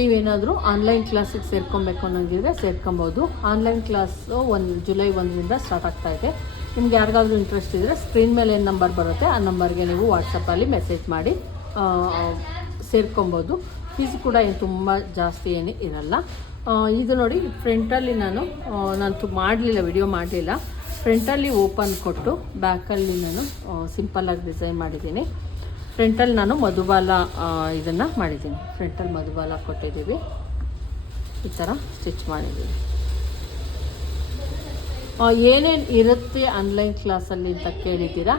ನೀವೇನಾದರೂ ಆನ್ಲೈನ್ ಕ್ಲಾಸಿಗೆ ಸೇರ್ಕೊಬೇಕು ಅನ್ನೋಂಗಿದ್ರೆ ಸೇರ್ಕೊಬೋದು. ಆನ್ಲೈನ್ ಕ್ಲಾಸು ಒಂದು ಜುಲೈ ಒಂದರಿಂದ ಸ್ಟಾರ್ಟ್ ಆಗ್ತಾ ಇದೆ. ನಿಮ್ಗೆ ಯಾರಿಗಾದ್ರೂ ಇಂಟ್ರೆಸ್ಟ್ ಇದ್ದರೆ ಸ್ಕ್ರೀನ್ ಮೇಲೆ ಏನು ನಂಬರ್ ಬರುತ್ತೆ ಆ ನಂಬರ್ಗೆ ನೀವು ವಾಟ್ಸಪ್ಪಲ್ಲಿ ಮೆಸೇಜ್ ಮಾಡಿ ಸೇರ್ಕೊಬೋದು. ಫೀಸ್ ಕೂಡ ಏನು ತುಂಬ ಜಾಸ್ತಿ ಏನು ಇರಲ್ಲ. ಇದು ನೋಡಿ ಫ್ರಂಟಲ್ಲಿ ನಾನು ನಾನು ಮಾಡಲಿಲ್ಲ ವಿಡಿಯೋ ಮಾಡಲಿಲ್ಲ. ಫ್ರಂಟಲ್ಲಿ ಓಪನ್ ಕೊಟ್ಟು ಬ್ಯಾಕಲ್ಲಿ ನಾನು ಸಿಂಪಲ್ಲಾಗಿ ಡಿಸೈನ್ ಮಾಡಿದ್ದೀನಿ. ಫ್ರಂಟಲ್ಲಿ ನಾನು ಮಧುಬಾಲ ಇದನ್ನು ಮಾಡಿದ್ದೀನಿ. ಫ್ರಂಟಲ್ಲಿ ಮಧುಬಾಲ ಕೊಟ್ಟಿದ್ದೀವಿ. ಈ ಥರ ಸ್ಟಿಚ್ ಮಾಡಿದ್ದೀವಿ. ಏನೇನು ಇರುತ್ತೆ ಆನ್ಲೈನ್ ಕ್ಲಾಸಲ್ಲಿ ಅಂತ ಕೇಳಿದ್ದೀರಾ?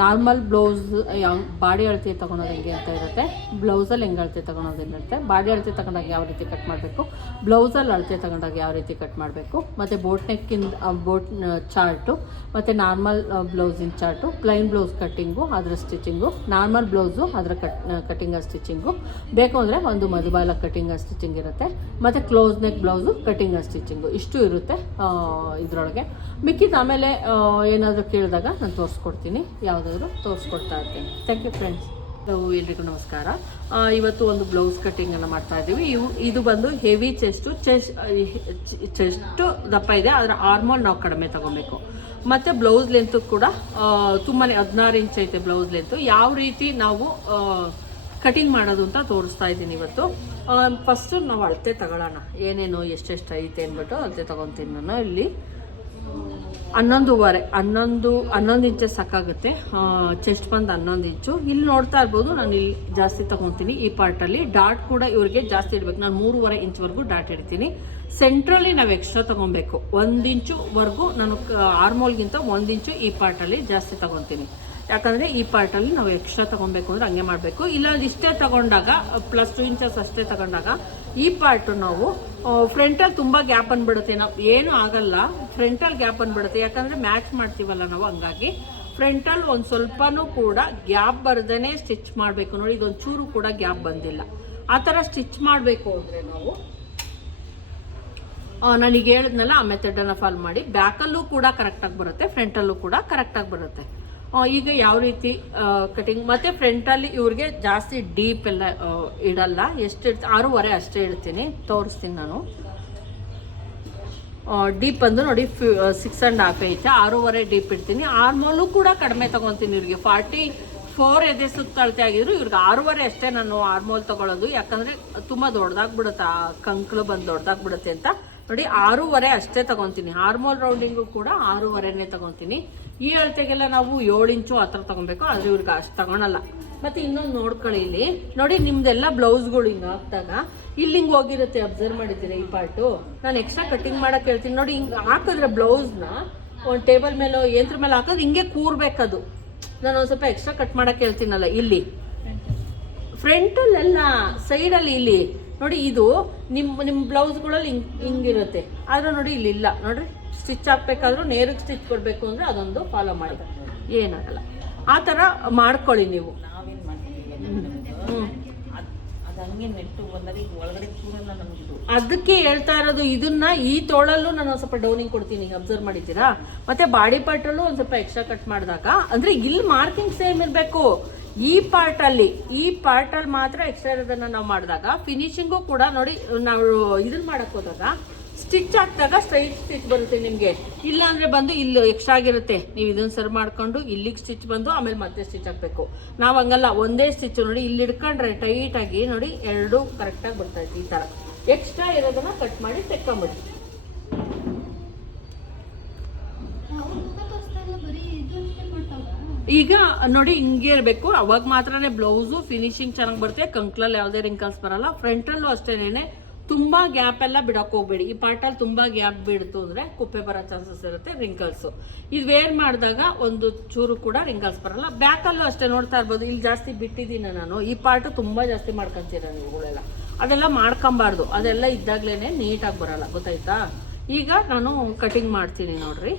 ನಾರ್ಮಲ್ ಬ್ಲೌಸ್ ಯಾವ ಬಾಡಿ ಅಳತೆ ತೊಗೊಳೋದು ಹೆಂಗೆ ಅಂತ ಇರುತ್ತೆ. ಬ್ಲೌಸಲ್ಲಿ ಹೆಂಗೆ ಅಳತೆ ತೊಗೊಳೋದು ಇರುತ್ತೆ. ಬಾಡಿ ಅಳತೆ ತಗೊಂಡಾಗ ಯಾವ ರೀತಿ ಕಟ್ ಮಾಡಬೇಕು? ಬ್ಲೌಸಲ್ಲಿ ಅಳತೆ ತಗೊಂಡಾಗ ಯಾವ ರೀತಿ ಕಟ್ ಮಾಡಬೇಕು? ಮತ್ತು ಬೋಟ್ ನೆಕ್ಕಿಂದ ಬೋಟ್ ಚಾರ್ಟು, ಮತ್ತು ನಾರ್ಮಲ್ ಬ್ಲೌಸಿನ ಚಾರ್ಟು, ಪ್ಲೈನ್ ಬ್ಲೌಸ್ ಕಟ್ಟಿಂಗು, ಅದರ ಸ್ಟಿಚಿಂಗು, ನಾರ್ಮಲ್ ಬ್ಲೌಸು, ಅದರ ಕಟ್ ಕಟ್ಟಿಂಗ್ ಸ್ಟಿಚಿಂಗು. ಬೇಕು ಅಂದರೆ ಒಂದು ಮಧುಬಾಲ ಕಟ್ಟಿಂಗ್ ಸ್ಟಿಚಿಂಗ್ ಇರುತ್ತೆ. ಮತ್ತು close neck blouse, cutting stitching. ಇಷ್ಟು ಇರುತ್ತೆ ಇದರೊಳಗೆ. ಮಿಕ್ಕಿದ ಆಮೇಲೆ ಏನಾದರೂ ಕೇಳಿದಾಗ ನಾನು ತೋರಿಸ್ಕೊಡ್ತೀನಿ. ಯಾವುದಾದ್ರೂ ತೋರಿಸ್ಕೊಡ್ತಾ ಇರ್ತೀನಿ. ಥ್ಯಾಂಕ್ ಯು ಫ್ರೆಂಡ್ಸ್ ಎಲ್ರಿಗೂ ನಮಸ್ಕಾರ. ಇವತ್ತು ಒಂದು ಬ್ಲೌಸ್ ಕಟ್ಟಿಂಗನ್ನು ಮಾಡ್ತಾ ಇದ್ದೀವಿ. ಇವು, ಇದು ಬಂದು ಹೆವಿ ಚೆಸ್ಟು ಚೆಸ್ಟ್ ಚೆಸ್ಟು ದಪ್ಪ ಇದೆ ಅದರ ಆರ್ಮೋಲ್ ನಾವು ಕಡಿಮೆ ತಗೊಬೇಕು. ಮತ್ತು ಬ್ಲೌಸ್ ಲೆಂತು ಕೂಡ ತುಂಬಾ ಹದಿನಾರು ಇಂಚ್ ಐತೆ ಬ್ಲೌಸ್ ಲೆಂತು ಯಾವ ರೀತಿ ನಾವು ಕಟಿಂಗ್ ಮಾಡೋದು ಅಂತ ತೋರಿಸ್ತಾ ಇದ್ದೀನಿ ಇವತ್ತು. ಫಸ್ಟು ನಾವು ಅಳತೆ ತಗೊಳ್ಳೋಣ. ಏನೇನು ಎಷ್ಟೆಷ್ಟು ಐತೆ ಅಂದ್ಬಿಟ್ಟು ಅಳತೆ ತಗೊತೀನಿ ನಾನು ಇಲ್ಲಿ. ಹನ್ನೊಂದುವರೆ, ಹನ್ನೊಂದು ಹನ್ನೊಂದು ಇಂಚೆ ಸಾಕಾಗುತ್ತೆ. ಚೆಸ್ಟ್ ಬಂದು ಹನ್ನೊಂದು ಇಂಚು. ಇಲ್ಲಿ ನೋಡ್ತಾ ಇರ್ಬೋದು, ನಾನು ಇಲ್ಲಿ ಜಾಸ್ತಿ ತಗೊತೀನಿ ಈ ಪಾರ್ಟಲ್ಲಿ ಡಾಟ್ ಕೂಡ ಇವ್ರಿಗೆ ಜಾಸ್ತಿ ಇಡಬೇಕು. ನಾನು ಮೂರುವರೆ ಇಂಚ್ವರೆಗೂ ಡಾಟ್ ಇಡ್ತೀನಿ. ಸೆಂಟ್ರಲ್ಲಿ ನಾವು ಎಕ್ಸ್ಟ್ರಾ ತೊಗೊಬೇಕು. ಒಂದು ಇಂಚುವರೆಗೂ ನಾನು ಆರ್ಮೋಲ್ಗಿಂತ ಒಂದು ಇಂಚು ಈ ಪಾರ್ಟಲ್ಲಿ ಜಾಸ್ತಿ ತೊಗೊತೀನಿ. ಯಾಕಂದರೆ ಈ ಪಾರ್ಟಲ್ಲಿ ನಾವು ಎಕ್ಸ್ಟ್ರಾ ತೊಗೊಬೇಕು ಅಂದರೆ ಹಂಗೆ ಮಾಡಬೇಕು. ಇಲ್ಲ ಇಷ್ಟೇ ತಗೊಂಡಾಗ ಪ್ಲಸ್ ಟು ಇಂಚಸ್ ಅಷ್ಟೇ ತಗೊಂಡಾಗ ಈ ಪಾರ್ಟು ನಾವು ಫ್ರಂಟಲ್ಲಿ ತುಂಬ ಗ್ಯಾಪ್ ಅನ್ಬಿಡುತ್ತೆ ನಾವು ಏನೂ ಆಗಲ್ಲ. ಫ್ರಂಟಲ್ಲಿ ಗ್ಯಾಪ್ ಅನ್ಬಿಡುತ್ತೆ ಯಾಕಂದರೆ ಮ್ಯಾಚ್ ಮಾಡ್ತೀವಲ್ಲ ನಾವು ಹಂಗಾಗಿ. ಫ್ರಂಟಲ್ಲಿ ಒಂದು ಸ್ವಲ್ಪನೂ ಕೂಡ ಗ್ಯಾಪ್ ಬರ್ದೇ ಸ್ಟಿಚ್ ಮಾಡಬೇಕು. ನೋಡಿ, ಇದೊಂದು ಚೂರು ಕೂಡ ಗ್ಯಾಪ್ ಬಂದಿಲ್ಲ. ಆ ಥರ ಸ್ಟಿಚ್ ಮಾಡಬೇಕು ಅಂದರೆ ನಾವು ನನಗೆ ಹೇಳಿದ್ನಲ್ಲ, ಆ ಮೆಥಡನ್ನು ಫಾಲೋ ಮಾಡಿ. ಬ್ಯಾಕಲ್ಲೂ ಕೂಡ ಕರೆಕ್ಟಾಗಿ ಬರುತ್ತೆ ಫ್ರಂಟಲ್ಲೂ ಕೂಡ ಕರೆಕ್ಟಾಗಿ ಬರುತ್ತೆ. ಈಗ ಯಾವ ರೀತಿ ಕಟಿಂಗ್ ಮತ್ತೆ ಫ್ರಂಟಲ್ಲಿ ಇವ್ರಿಗೆ ಜಾಸ್ತಿ ಡೀಪ್ ಎಲ್ಲ ಇಡಲ್ಲ. ಎಷ್ಟು ಇಡ್ತ, ಆರೂವರೆ ಅಷ್ಟೇ ಇಡ್ತೀನಿ. ತೋರಿಸ್ತೀನಿ ನಾನು. ಡೀಪ್ ಬಂದು ನೋಡಿ ಸಿಕ್ಸ್ ಆ್ಯಂಡ್ ಹಾಫ್ ಐತೆ. ಆರೂವರೆ ಡೀಪ್ ಇಡ್ತೀನಿ. ಆರ್ಮೋಲು ಕೂಡ ಕಡಿಮೆ ತೊಗೊತೀನಿ ಇವ್ರಿಗೆ. ಫಾರ್ಟಿ ಫೋರ್ ಎದೆ ಸುತ್ತ ಅಳತೆ ಆಗಿದ್ರು ಇವ್ರಿಗೆ ಆರೂವರೆ ಅಷ್ಟೇ ನಾನು ಆರ್ಮೋಲ್ ತಗೊಳ್ಳೋದು ಯಾಕಂದರೆ ತುಂಬ ದೊಡ್ಡದಾಗ್ಬಿಡುತ್ತೆ ಆ ಕಂಕ್ಳು ಬಂದು ದೊಡ್ಡದಾಗ್ಬಿಡುತ್ತೆ ಅಂತ. ನೋಡಿ, ಆರೂವರೆ ಅಷ್ಟೇ ತೊಗೊತೀನಿ. ಹಾರ್ಮೋಲ್ ರೌಂಡಿಂಗು ಕೂಡ ಆರೂವರೆನೇ ತಗೊತೀನಿ. ಈ ಅಳತೆಗೆಲ್ಲ ನಾವು ಏಳು ಇಂಚು ಆ ಥರ ತಗೊಬೇಕು ಆದರೆ ಇವ್ರಿಗೆ ಅಷ್ಟು ತಗೊಳಲ್ಲ. ಮತ್ತೆ ಇನ್ನೊಂದು ನೋಡ್ಕೊಳ್ಳಿ ಇಲ್ಲಿ. ನೋಡಿ, ನಿಮ್ದೆಲ್ಲ ಬ್ಲೌಸ್ಗಳು ಹಿಂಗೆ ಹಾಕ್ದಾಗ ಇಲ್ಲಿ ಹಿಂಗೆ ಹೋಗಿರುತ್ತೆ ಅಬ್ಸರ್ವ್ ಮಾಡಿದ್ದೀರಾ ಈ ಪಾರ್ಟು ನಾನು ಎಕ್ಸ್ಟ್ರಾ ಕಟಿಂಗ್ ಮಾಡಕ್ಕೆ ಹೇಳ್ತೀನಿ. ನೋಡಿ, ಹಿಂಗೆ ಹಾಕಿದ್ರೆ ಬ್ಲೌಸ್ನ ಒಂದು ಟೇಬಲ್ ಮೇಲೋ, ಯಂತ್ರ ಮೇಲೆ ಹಾಕೋದು ಹಿಂಗೆ ಕೂರ್ಬೇಕದು. ನಾನು ಒಂದು ಸ್ವಲ್ಪ ಎಕ್ಸ್ಟ್ರಾ ಕಟ್ ಮಾಡಕ್ಕೆ ಹೇಳ್ತೀನಲ್ಲ, ಇಲ್ಲಿ. ಫ್ರಂಟಲ್ಲೆಲ್ಲ ಸೈಡಲ್ಲಿ ಇಲ್ಲಿ. ನೋಡಿ, ಇದು ನಿಮ್ಮ ನಿಮ್ಮ ಬ್ಲೌಸ್ಗಳಲ್ಲಿ ಹಿಂಗೆ, ಹಿಂಗಿರುತ್ತೆ. ಆದರೆ ನೋಡಿ ಇಲ್ಲಿ ಇಲ್ಲ ನೋಡ್ರಿ. ಸ್ಟಿಚ್ ಹಾಕ್ಬೇಕಾದ್ರೂ ನೇರಕ್ಕೆ ಸ್ಟಿಚ್ ಕೊಡಬೇಕು ಅಂದರೆ ಅದೊಂದು ಫಾಲೋ ಮಾಡಿ. ಏನಾಗಲ್ಲ. ಆ ಥರ ಮಾಡ್ಕೊಳ್ಳಿ ನೀವು. ಅದಕ್ಕೆ ಹೇಳ್ತಾ ಇರೋದು ಇದನ್ನ ಈ ತೋಳಲ್ಲೂ ನಾನು ಸ್ವಲ್ಪ ಡೌನಿಂಗ್ ಕೊಡ್ತೀನಿ ಅಬ್ಸರ್ವ್ ಮಾಡಿದ್ದೀರಾ? ಮತ್ತೆ ಬಾಡಿ ಪಾರ್ಟಲ್ಲೂ ಒಂದು ಸ್ವಲ್ಪ ಎಕ್ಸ್ಟ್ರಾ ಕಟ್ ಮಾಡಿದಾಗ ಅಂದ್ರೆ ಇಲ್ಲಿ ಮಾರ್ಕಿಂಗ್ ಸೇಮ್ ಇರಬೇಕು. ಈ ಪಾರ್ಟ್ ಅಲ್ಲಿ ಈ ಪಾರ್ಟ್ ಅಲ್ಲಿ ಮಾತ್ರ ಎಕ್ಸ್ಟ್ರಾ ಇರೋದನ್ನ ನಾವು ಮಾಡಿದಾಗ ಫಿನಿಶಿಂಗು ಕೂಡ ನೋಡಿ ನಾವು ಇದನ್ನ ಮಾಡಕ್ ಹೋದಾಗ ಸ್ಟಿಚ್ ಹಾಕಿದಾಗ ಸ್ಟ್ರೈಟ್ ಸ್ಟಿಚ್ ಬರುತ್ತೆ ನಿಮಗೆ. ಇಲ್ಲ ಅಂದ್ರೆ ಬಂದು ಇಲ್ಲಿ ಎಕ್ಸ್ಟ್ರಾ ಆಗಿರುತ್ತೆ. ನೀವು ಇದನ್ನು ಸರ್ ಮಾಡ್ಕೊಂಡು ಇಲ್ಲಿಗೆ ಸ್ಟಿಚ್ ಬಂದು ಆಮೇಲೆ ಮತ್ತೆ ಸ್ಟಿಚ್ ಹಾಕ್ಬೇಕು. ನಾವು ಹಂಗಲ್ಲ, ಒಂದೇ ಸ್ಟಿಚ್ ನೋಡಿ ಇಲ್ಲಿ ಹಿಡ್ಕೊಂಡ್ರೆ ಟೈಟ್ ಆಗಿ ನೋಡಿ ಎರಡು ಕರೆಕ್ಟಾಗಿ ಬರ್ತಾ ಇತ್ತು ಈ ಥರ ಎಕ್ಸ್ಟ್ರಾ ಇರೋದನ್ನು ಕಟ್ ಮಾಡಿ ತೆಕ್ಕೊಂಬಿಡಿ. ಈಗ ನೋಡಿ ಹಿಂಗೆ ಇರಬೇಕು. ಅವಾಗ ಮಾತ್ರನೇ ಬ್ಲೌಸು ಫಿನಿಶಿಂಗ್ ಚೆನ್ನಾಗಿ ಬರುತ್ತೆ. ಕಂಕ್ಲಲ್ಲಿ ಯಾವುದೇ ರಿಂಕಲ್ಸ್ ಬರಲ್ಲ. ಫ್ರಂಟಲ್ಲೂ ಅಷ್ಟೇನೆ ತುಂಬಾ ಗ್ಯಾಪ್ ಎಲ್ಲ ಬಿಡಕ್ ಹೋಗ್ಬೇಡಿ. ಈ ಪಾರ್ಟಲ್ಲಿ ತುಂಬಾ ಗ್ಯಾಪ್ ಬಿಡ್ತು ಅಂದ್ರೆ ಕುಪ್ಪೆ ಬರೋ ಚಾನ್ಸಸ್ ಇರುತ್ತೆ ರಿಂಕಲ್ಸ್ ಇದು ವೇರ್ ಮಾಡಿದಾಗ ಒಂದು ಚೂರು ಕೂಡ ರಿಂಕಲ್ಸ್ ಬರಲ್ಲ. ಬ್ಯಾಕಲ್ಲೂ ಅಷ್ಟೇ ನೋಡ್ತಾ ಇರ್ಬೋದು. ಇಲ್ಲಿ ಜಾಸ್ತಿ ಬಿಟ್ಟಿದ್ದೀನಿ ನಾನು. ಈ ಪಾರ್ಟ್ ತುಂಬಾ ಜಾಸ್ತಿ ಮಾಡ್ಕೊಂತೀರ ನೀವುಗಳೆಲ್ಲ ಅದೆಲ್ಲ ಮಾಡ್ಕೊಬಾರ್ದು. ಅದೆಲ್ಲ ಇದ್ದಾಗ್ಲೇನೆ ನೀಟಾಗಿ ಬರಲ್ಲ. ಗೊತ್ತಾಯ್ತಾ? ಈಗ ನಾನು ಕಟಿಂಗ್ ಮಾಡ್ತೀನಿ ನೋಡ್ರಿ.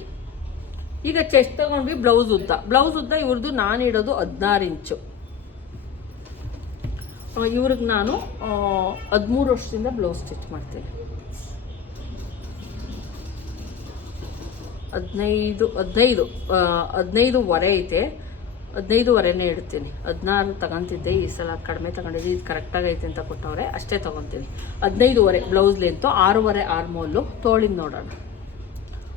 ಈಗ ಚೆಸ್ಟ್ ತಗೊಂಡ್ವಿ ಬ್ಲೌಸ್ ಉದ್ದ. ಬ್ಲೌಸ್ ಉದ್ದ ಇವ್ರದ್ದು ನಾನು ಇಡೋದು ಹದಿನಾರು ಇಂಚು ಇವ್ರಿಗೆ ನಾನು ಹದಿಮೂರು ವರ್ಷದಿಂದ ಬ್ಲೌಸ್ ಸ್ಟಿಚ್ ಮಾಡ್ತೀನಿ. ಹದಿನೈದು ಹದಿನೈದು ಹದಿನೈದು ವರೆ ಐತೆ. ಹದಿನೈದುವರೆನೇ ಇಡ್ತೀನಿ. ಹದಿನಾರು ತಗೊಂತಿದ್ದೆ, ಈ ಸಲ ಕಡಿಮೆ ತಗೊಂಡಿದ್ದೆ, ಇದು ಕರೆಕ್ಟಾಗಿ ಐತೆ ಅಂತ ಕೊಟ್ಟವ್ರೆ, ಅಷ್ಟೇ ತೊಗೊತೀನಿ. ಹದಿನೈದುವರೆ ಬ್ಲೌಸ್ ಲೆಂತು ಆರು ಆರ್ಮೋಲು ತೋಳಿನ ನೋಡೋಣ.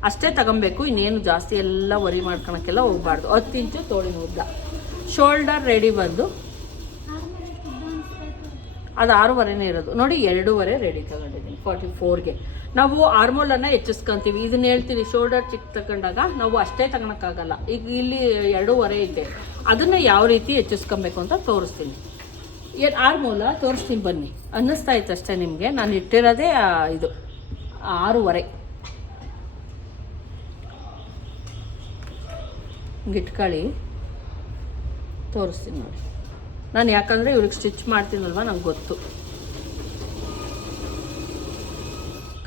ಅಷ್ಟೇ ತಗೊಬೇಕು, ಇನ್ನೇನು ಜಾಸ್ತಿ ಎಲ್ಲ ವರಿ ಮಾಡ್ಕೊಳಕ್ಕೆಲ್ಲ ಹೋಗ್ಬಾರ್ದು. ಹತ್ತು ಇಂಚು ತೋಳಿನ ಉದ್ದ ಶೋಲ್ಡರ್ ರೆಡಿ ಬಂದು ಅದು ಆರೂವರೆನೇ ಇರೋದು. ನೋಡಿ, ಎರಡೂವರೆ ರೆಡಿ ತಗೊಂಡಿದ್ದೀನಿ ಫಾರ್ಟಿ ಫೋರ್ಗೆ ನಾವು ಆರ್ಮೋಲನ್ನು ಹೆಚ್ಚಿಸ್ಕೊಂತೀವಿ. ಇದನ್ನ ಹೇಳ್ತೀವಿ ಶೋಲ್ಡರ್ ಚಿಕ್ಕ ತಗೊಂಡಾಗ ನಾವು ಅಷ್ಟೇ ತಗೊಳಕ್ಕಾಗಲ್ಲ. ಈಗ ಇಲ್ಲಿ ಎರಡೂವರೆ ಇದೆ. ಅದನ್ನು ಯಾವ ರೀತಿ ಹೆಚ್ಚಿಸ್ಕೊಬೇಕು ಅಂತ ತೋರಿಸ್ತೀನಿ. ಏನು ಆರ್ಮೋಲ ತೋರಿಸ್ತೀನಿ ಬನ್ನಿ. ಅನ್ನಿಸ್ತಾ ಇತ್ತು ಅಷ್ಟೇ ನಿಮಗೆ. ನಾನು ಇಟ್ಟಿರೋದೇ ಇದು. ಆರೂವರೆ. ಇಟ್ಕೊಳ್ಳಿ ತೋರಿಸ್ತೀನಿ ನೋಡಿ. ನಾನು ಯಾಕಂದರೆ ಇವ್ರಿಗೆ ಸ್ಟಿಚ್ ಮಾಡ್ತೀನಲ್ವ ನಂಗೆ ಗೊತ್ತು.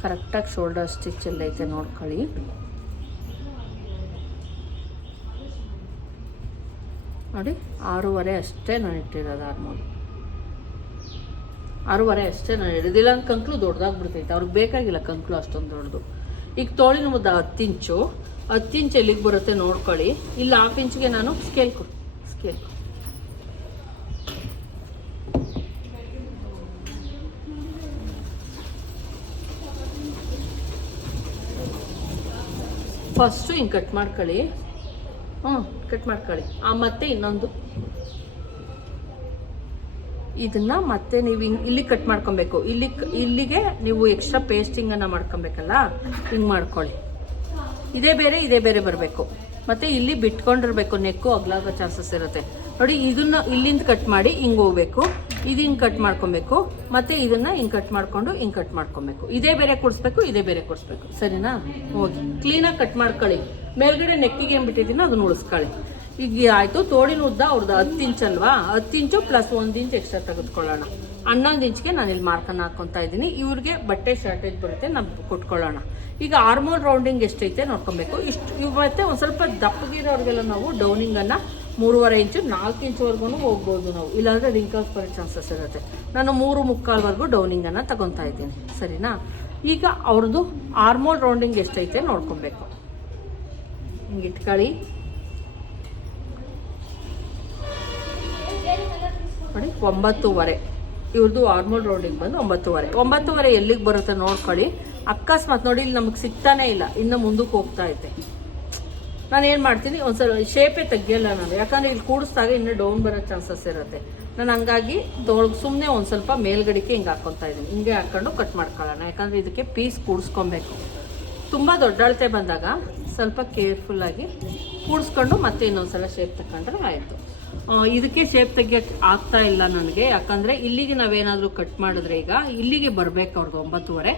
ಕರೆಕ್ಟಾಗಿ ಶೋಲ್ಡರ್ ಸ್ಟಿಚ್ ಎಲ್ಲ ಐತೆ ನೋಡ್ಕೊಳ್ಳಿ. ನೋಡಿ, ಆರೂವರೆ ಅಷ್ಟೇ ನಾನು ಇಟ್ಟಿರೋದು ಆರ್ಮೋಲ್ ಆರೂವರೆ ಅಷ್ಟೇ ನಾನು ಹಿಡಿದಿಲ್ಲ ಅಂತ ಕಂಕ್ಳು ದೊಡ್ಡದಾಗ್ಬಿಡ್ತೈತೆ. ಅವ್ರಿಗೆ ಬೇಕಾಗಿಲ್ಲ ಕಂಕ್ಳು ಅಷ್ಟೊಂದು ದೊಡ್ಡದು. ಈಗ ತೋಳಿನ ಮುದ್ದೆ ಹತ್ತು ಇಂಚು. ಹತ್ತು ಇಂಚು ಎಲ್ಲಿಗೆ ಬರುತ್ತೆ ನೋಡ್ಕೊಳ್ಳಿ. ಇಲ್ಲ ಹಾಫ್ ಇಂಚ್ಗೆ ನಾನು ಸ್ಕೇಲ್ ಕೊಡು ಸ್ಕೇಲ್ ಫಸ್ಟು ಹಿಂಗೆ ಕಟ್ ಮಾಡ್ಕೊಳ್ಳಿ. ಹ್ಞೂ, ಕಟ್ ಮಾಡ್ಕೊಳ್ಳಿ. ಆ ಮತ್ತೆ ಇನ್ನೊಂದು. ಇದನ್ನ ಮತ್ತೆ ನೀವು ಹಿಂಗೆ ಇಲ್ಲಿ ಕಟ್ ಮಾಡ್ಕೊಬೇಕು. ಇಲ್ಲಿ ಇಲ್ಲಿಗೆ ನೀವು ಎಕ್ಸ್ಟ್ರಾ ಪೇಸ್ಟಿಂಗನ್ನು ಮಾಡ್ಕೊಬೇಕಲ್ಲ? ಹಿಂಗೆ ಮಾಡ್ಕೊಳ್ಳಿ. ಇದೇ ಬೇರೆ ಇದೇ ಬೇರೆ ಬರಬೇಕು. ಮತ್ತೆ ಇಲ್ಲಿ ಬಿಟ್ಕೊಂಡಿರ್ಬೇಕು, ನೆಕ್ಕು ಅಗ್ಲಾಗೋ ಚಾನ್ಸಸ್ ಇರುತ್ತೆ. ನೋಡಿ, ಇದನ್ನ ಇಲ್ಲಿಂದ ಕಟ್ ಮಾಡಿ ಹಿಂಗೆ ಹೋಗ್ಬೇಕು. ಇದು ಕಟ್ ಮಾಡ್ಕೊಬೇಕು. ಮತ್ತೆ ಇದನ್ನ ಹಿಂಗೆ ಕಟ್ ಮಾಡ್ಕೊಂಡು ಹಿಂಗೆ ಕಟ್ ಮಾಡ್ಕೊಬೇಕು. ಇದೇ ಬೇರೆ ಕೊಡಿಸ್ಬೇಕು, ಇದೇ ಬೇರೆ ಕೊಡಿಸ್ಬೇಕು. ಸರಿನಾ? ಹೋಗಿ. ಕ್ಲೀನಾಗಿ ಕಟ್ ಮಾಡ್ಕೊಳ್ಳಿ. ಮೇಲ್ಗಡೆ ನೆಕ್ಕಿಗೆ ಏನು ಬಿಟ್ಟಿದ್ದೀನಿ ಅದನ್ನ ಉಳಿಸ್ಕೊಳ್ಳಿ. ಈಗ ಆಯಿತು ತೋಳಿನ ಉದ್ದ ಅವ್ರದ್ದು ಹತ್ತು ಇಂಚ್ ಅಲ್ವಾ? ಹತ್ತು ಇಂಚು ಪ್ಲಸ್ ಒಂದು ಇಂಚ್ ಎಕ್ಸ್ಟ್ರಾ ತೆಗೆದುಕೊಳ್ಳೋಣ. ಹನ್ನೊಂದು ಇಂಚ್ಗೆ ನಾನು ಇಲ್ಲಿ ಮಾರ್ಕನ್ನು ಹಾಕೊತಾ ಇದ್ದೀನಿ. ಇವ್ರಿಗೆ ಬಟ್ಟೆ ಶಾರ್ಟೇಜ್ ಬರುತ್ತೆ ನಾವು ಕೊಟ್ಕೊಳ್ಳೋಣ. ಈಗ ಆರ್ಮೋಲ್ ರೌಂಡಿಂಗ್ ಎಷ್ಟೈತೆ ನೋಡ್ಕೊಬೇಕು. ಇಷ್ಟು ಇವತ್ತೆ ಒಂದು ಸ್ವಲ್ಪ ದಪ್ಪಗಿರೋರಿಗೆಲ್ಲ ನಾವು ಡೌನಿಂಗನ್ನು ಮೂರುವರೆ ಇಂಚು, ನಾಲ್ಕು ಇಂಚ್ವರೆಗೂ ಹೋಗ್ಬೋದು ನಾವು. ಇಲ್ಲಾಂದರೆ ರಿಂಕಲ್ಸ್ ಬರೋ ಚಾನ್ಸಸ್ ಇರುತ್ತೆ. ನಾನು ಮೂರು ಮುಕ್ಕಾಲ್ವರೆಗೂ ಡೌನಿಂಗನ್ನು ತಗೊತಾ ಇದ್ದೀನಿ. ಸರಿನಾ? ಈಗ ಅವ್ರದ್ದು ಆರ್ಮೋಲ್ ರೌಂಡಿಂಗ್ ಎಷ್ಟೈತೆ ನೋಡ್ಕೊಬೇಕು. ಹಿಂಗೆ ಇಟ್ಕೊಳ್ಳಿ. ನೋಡಿ, ಒಂಬತ್ತುವರೆ. ಇವ್ರದ್ದು ಆರ್ಮೋಲ್ ರೋಡಿಗೆ ಬಂದು ಒಂಬತ್ತುವರೆ. ಒಂಬತ್ತುವರೆ ಎಲ್ಲಿಗೆ ಬರುತ್ತೆ ನೋಡ್ಕೊಳ್ಳಿ. ಅಕಸ್ಮಾತ್ ನೋಡಿ, ಇಲ್ಲಿ ನಮಗೆ ಸಿಗ್ತಾನೆ ಇಲ್ಲ. ಇನ್ನು ಮುಂದಕ್ಕೆ ಹೋಗ್ತಾ ಐತೆ ನಾನು ಏನು ಮಾಡ್ತೀನಿ? ಒಂದ್ಸಲ ಶೇಪೇ ತೆಗಿಯಲ್ಲ ನಾನು. ಯಾಕಂದರೆ ಇಲ್ಲಿ ಕೂಡಿಸ್ದಾಗ ಇನ್ನೂ ಡೌನ್ ಬರೋ ಚಾನ್ಸಸ್ ಇರುತ್ತೆ. ನಾನು ಹಂಗಾಗಿ ದೊಳಗೆ ಸುಮ್ಮನೆ ಒಂದು ಸ್ವಲ್ಪ ಮೇಲ್ಗಡಿಕೆ ಹಿಂಗೆ ಹಾಕ್ಕೊತಾ ಇದ್ದೀನಿ. ಹಿಂಗೆ ಹಾಕ್ಕೊಂಡು ಕಟ್ ಮಾಡ್ಕೊಳ್ಳೋಣ. ಯಾಕಂದರೆ ಇದಕ್ಕೆ ಪೀಸ್ ಕೂಡಿಸ್ಕೊಬೇಕು. ತುಂಬ ದೊಡ್ಡ ಬಂದಾಗ ಸ್ವಲ್ಪ ಕೇರ್ಫುಲ್ಲಾಗಿ ಕೂಡಿಸ್ಕೊಂಡು ಮತ್ತೆ ಇನ್ನೊಂದು ಸಲ ಶೇಪ್ ತಗೊಂಡ್ರೆ ಆಯಿತು. ಇದಕ್ಕೆ ಶೇಪ್ ತೆಗಿಯೋಕ್ಕೆ ಆಗ್ತಾ ಇಲ್ಲ ನನಗೆ. ಯಾಕಂದರೆ ಇಲ್ಲಿಗೆ ನಾವೇನಾದರೂ ಕಟ್ ಮಾಡಿದ್ರೆ ಈಗ ಇಲ್ಲಿಗೆ ಬರಬೇಕು ಅವ್ರಿಗೆ ಒಂಬತ್ತುವರೆ.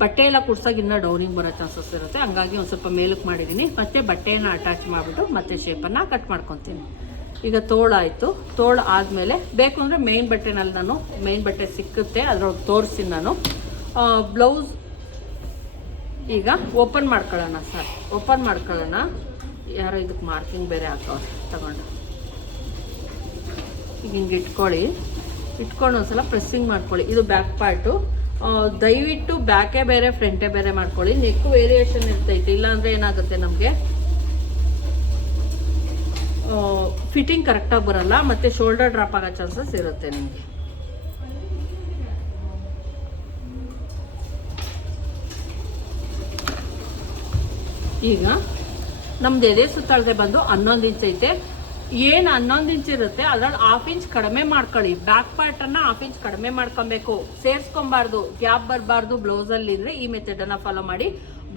ಬಟ್ಟೆ ಎಲ್ಲ ಕುಡ್ಸಾಗ ಇನ್ನೂ ಡೌನಿಂಗ್ ಬರೋ ಚಾನ್ಸಸ್ ಇರುತ್ತೆ. ಹಂಗಾಗಿ ಒಂದು ಸ್ವಲ್ಪ ಮೇಲಕ್ಕೆ ಮಾಡಿದ್ದೀನಿ ಮತ್ತೆ ಬಟ್ಟೆಯನ್ನು ಅಟ್ಯಾಚ್ ಮಾಡಿಬಿಟ್ಟು ಮತ್ತೆ ಶೇಪನ್ನು ಕಟ್ ಮಾಡ್ಕೊತೀನಿ. ಈಗ ತೋಳಾಯಿತು ತೋಳು ಆದಮೇಲೆ ಬೇಕು ಅಂದರೆ ಮೇನ್ ಬಟ್ಟೆನಲ್ಲಿ ನಾನು ಮೇನ್ ಬಟ್ಟೆ ಸಿಕ್ಕುತ್ತೆ, ಅದ್ರೊಳಗೆ ತೋರಿಸ್ತೀನಿ ನಾನು. ಬ್ಲೌಸ್ ಈಗ ಓಪನ್ ಮಾಡ್ಕೊಳ್ಳೋಣ ಸರ್ ಓಪನ್ ಮಾಡ್ಕೊಳ್ಳೋಣ. ಯಾರೋ ಇದಕ್ಕೆ ಮಾರ್ಕಿಂಗ್ ಬೇರೆ ಹಾಕೋ ತಗೊಂಡು. ಈಗ ಹಿಂಗೆ ಇಟ್ಕೊಳ್ಳಿ. ಇಟ್ಕೊಂಡು ಒಂದ್ಸಲ ಪ್ರೆಸ್ಸಿಂಗ್ ಮಾಡ್ಕೊಳ್ಳಿ. ಇದು ಬ್ಯಾಕ್ ಪಾರ್ಟು ದಯವಿಟ್ಟು ಬ್ಯಾಕೇ ಬೇರೆ ಫ್ರಂಟೇ ಬೇರೆ ಮಾಡ್ಕೊಳ್ಳಿ. ನೆಕ್ ವೇರಿಯೇಷನ್ ಇರ್ತೈತೆ. ಇಲ್ಲಾಂದರೆ ಏನಾಗುತ್ತೆ ನಮಗೆ? ಫಿಟ್ಟಿಂಗ್ ಕರೆಕ್ಟಾಗಿ ಬರಲ್ಲ. ಮತ್ತು ಶೋಲ್ಡರ್ ಡ್ರಾಪ್ ಆಗೋ ಚಾನ್ಸಸ್ ಇರುತ್ತೆ ನಿಮಗೆ. ಈಗ ನಮ್ದು ಎದೆ ಸುತ್ತಾಳದೆ ಬಂದು ಹನ್ನೊಂದು ಇಂಚ್ ಐತೆ. ಏನು ಹನ್ನೊಂದು ಇಂಚ್ ಇರುತ್ತೆ ಅದ್ರಲ್ಲಿ ಹಾಫ್ ಇಂಚ್ ಕಡಿಮೆ ಮಾಡ್ಕೊಳ್ಳಿ. ಬ್ಯಾಕ್ ಪಾರ್ಟನ್ನು ಹಾಫ್ ಇಂಚ್ ಕಡಿಮೆ ಮಾಡ್ಕೊಬೇಕು. ಸೇರಿಸ್ಕೊಬಾರ್ದು. ಗ್ಯಾಪ್ ಬರಬಾರ್ದು. ಬ್ಲೌಸಲ್ಲಿ ಇದ್ರೆ ಈ ಮೆಥಡ್ ಅನ್ನ ಫಾಲೋ ಮಾಡಿ.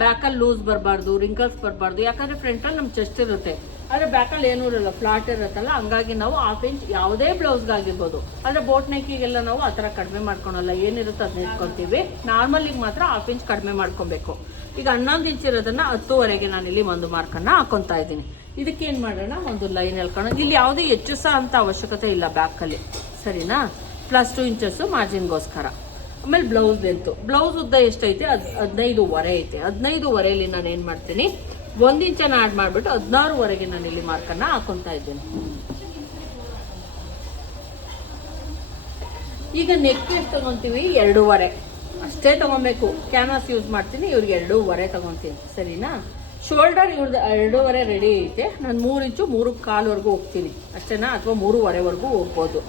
ಬ್ಯಾಕಲ್ಲಿ ಲೂಸ್ ಬರಬಾರ್ದು ರಿಂಕಲ್ಸ್ ಬರಬಾರ್ದು. ಫ್ರಂಟ್ ಅಲ್ಲಿ ನಮ್ಮ ಚೆಸ್ಟ್ ಇರುತ್ತೆ. ಆದರೆ ಬ್ಯಾಕಲ್ಲಿ ಏನೂ ಇರಲ್ಲ ಫ್ಲಾಟ್ ಇರುತ್ತಲ್ಲ, ಹಂಗಾಗಿ ನಾವು ಹಾಫ್ ಇಂಚ್ ಯಾವುದೇ ಬ್ಲೌಸ್ಗಾಗಿರ್ಬೋದು ಆದರೆ ಬೋಟ್ ನೆಕ್ಕಿಗೆಲ್ಲ ನಾವು ಆ ಥರ ಕಡಿಮೆ ಮಾಡ್ಕೊಳಲ್ಲ. ಏನಿರುತ್ತೆ ಅದನ್ನ ಇಟ್ಕೊತೀವಿ ನಾರ್ಮಲಿಗೆ ಮಾತ್ರ ಹಾಫ್ ಇಂಚ್ ಕಡಿಮೆ ಮಾಡ್ಕೊಬೇಕು. ಈಗ ಹನ್ನೊಂದು ಇಂಚ್ ಇರೋದನ್ನ ಹತ್ತುವರೆಗೆ ನಾನು ಇಲ್ಲಿ ಒಂದು ಮಾರ್ಕನ್ನು ಹಾಕೊತಾ ಇದ್ದೀನಿ. ಇದಕ್ಕೆ ಏನು ಮಾಡೋಣ? ಒಂದು ಲೈನ್ ಎಳ್ಕೊಂಡು ಇಲ್ಲಿ ಯಾವುದೇ ಹೆಚ್ಚು ಸಹ ಅಂತ ಅವಶ್ಯಕತೆ ಇಲ್ಲ ಬ್ಯಾಕಲ್ಲಿ ಸರಿನಾ? ಪ್ಲಸ್ ಟು ಇಂಚಸ್ಸು ಮಾರ್ಜಿನ್ಗೋಸ್ಕರ ಆಮೇಲೆ ಬ್ಲೌಸ್ ಲೆಂತು ಬ್ಲೌಸ್ ಉದ್ದ ಎಷ್ಟೈತೆ? ಅದು ಹದಿನೈದುವರೆ ಐತೆ. ಹದಿನೈದುವರೆಯಲ್ಲಿ ನಾನು ಏನು ಮಾಡ್ತೀನಿ? ಒಂದು ಇಂಚನ್ನು ಆ್ಯಡ್ ಮಾಡಿಬಿಟ್ಟು ಹದಿನಾರುವರೆಗೆ ನಾನು ಇಲ್ಲಿ ಮಾರ್ಕನ್ನು ಹಾಕೊತಾ ಇದ್ದೀನಿ. ಈಗ ನೆಕ್ ಎಷ್ಟು ತಗೊತೀವಿ? ಎರಡೂವರೆ. ಅಷ್ಟೇ ತಗೊಬೇಕು. ಕ್ಯಾನ್ವಾಸ್ ಯೂಸ್ ಮಾಡ್ತೀನಿ. ಇವ್ರಿಗೆ ಎರಡೂವರೆ ತಗೊತೀನಿ. ಸರಿನಾ? ಶೋಲ್ಡರ್ ಇವ್ರದ್ದು ಎರಡೂವರೆ ರೆಡಿ ಐತೆ. ನಾನು ಮೂರು ಇಂಚು ಮೂರು ಕಾಲುವರೆಗೂ ಹೋಗ್ತೀನಿ. ಅಷ್ಟೇನಾ? ಅಥವಾ ಮೂರುವರೆವರೆಗೂ ಹೋಗ್ಬೋದು.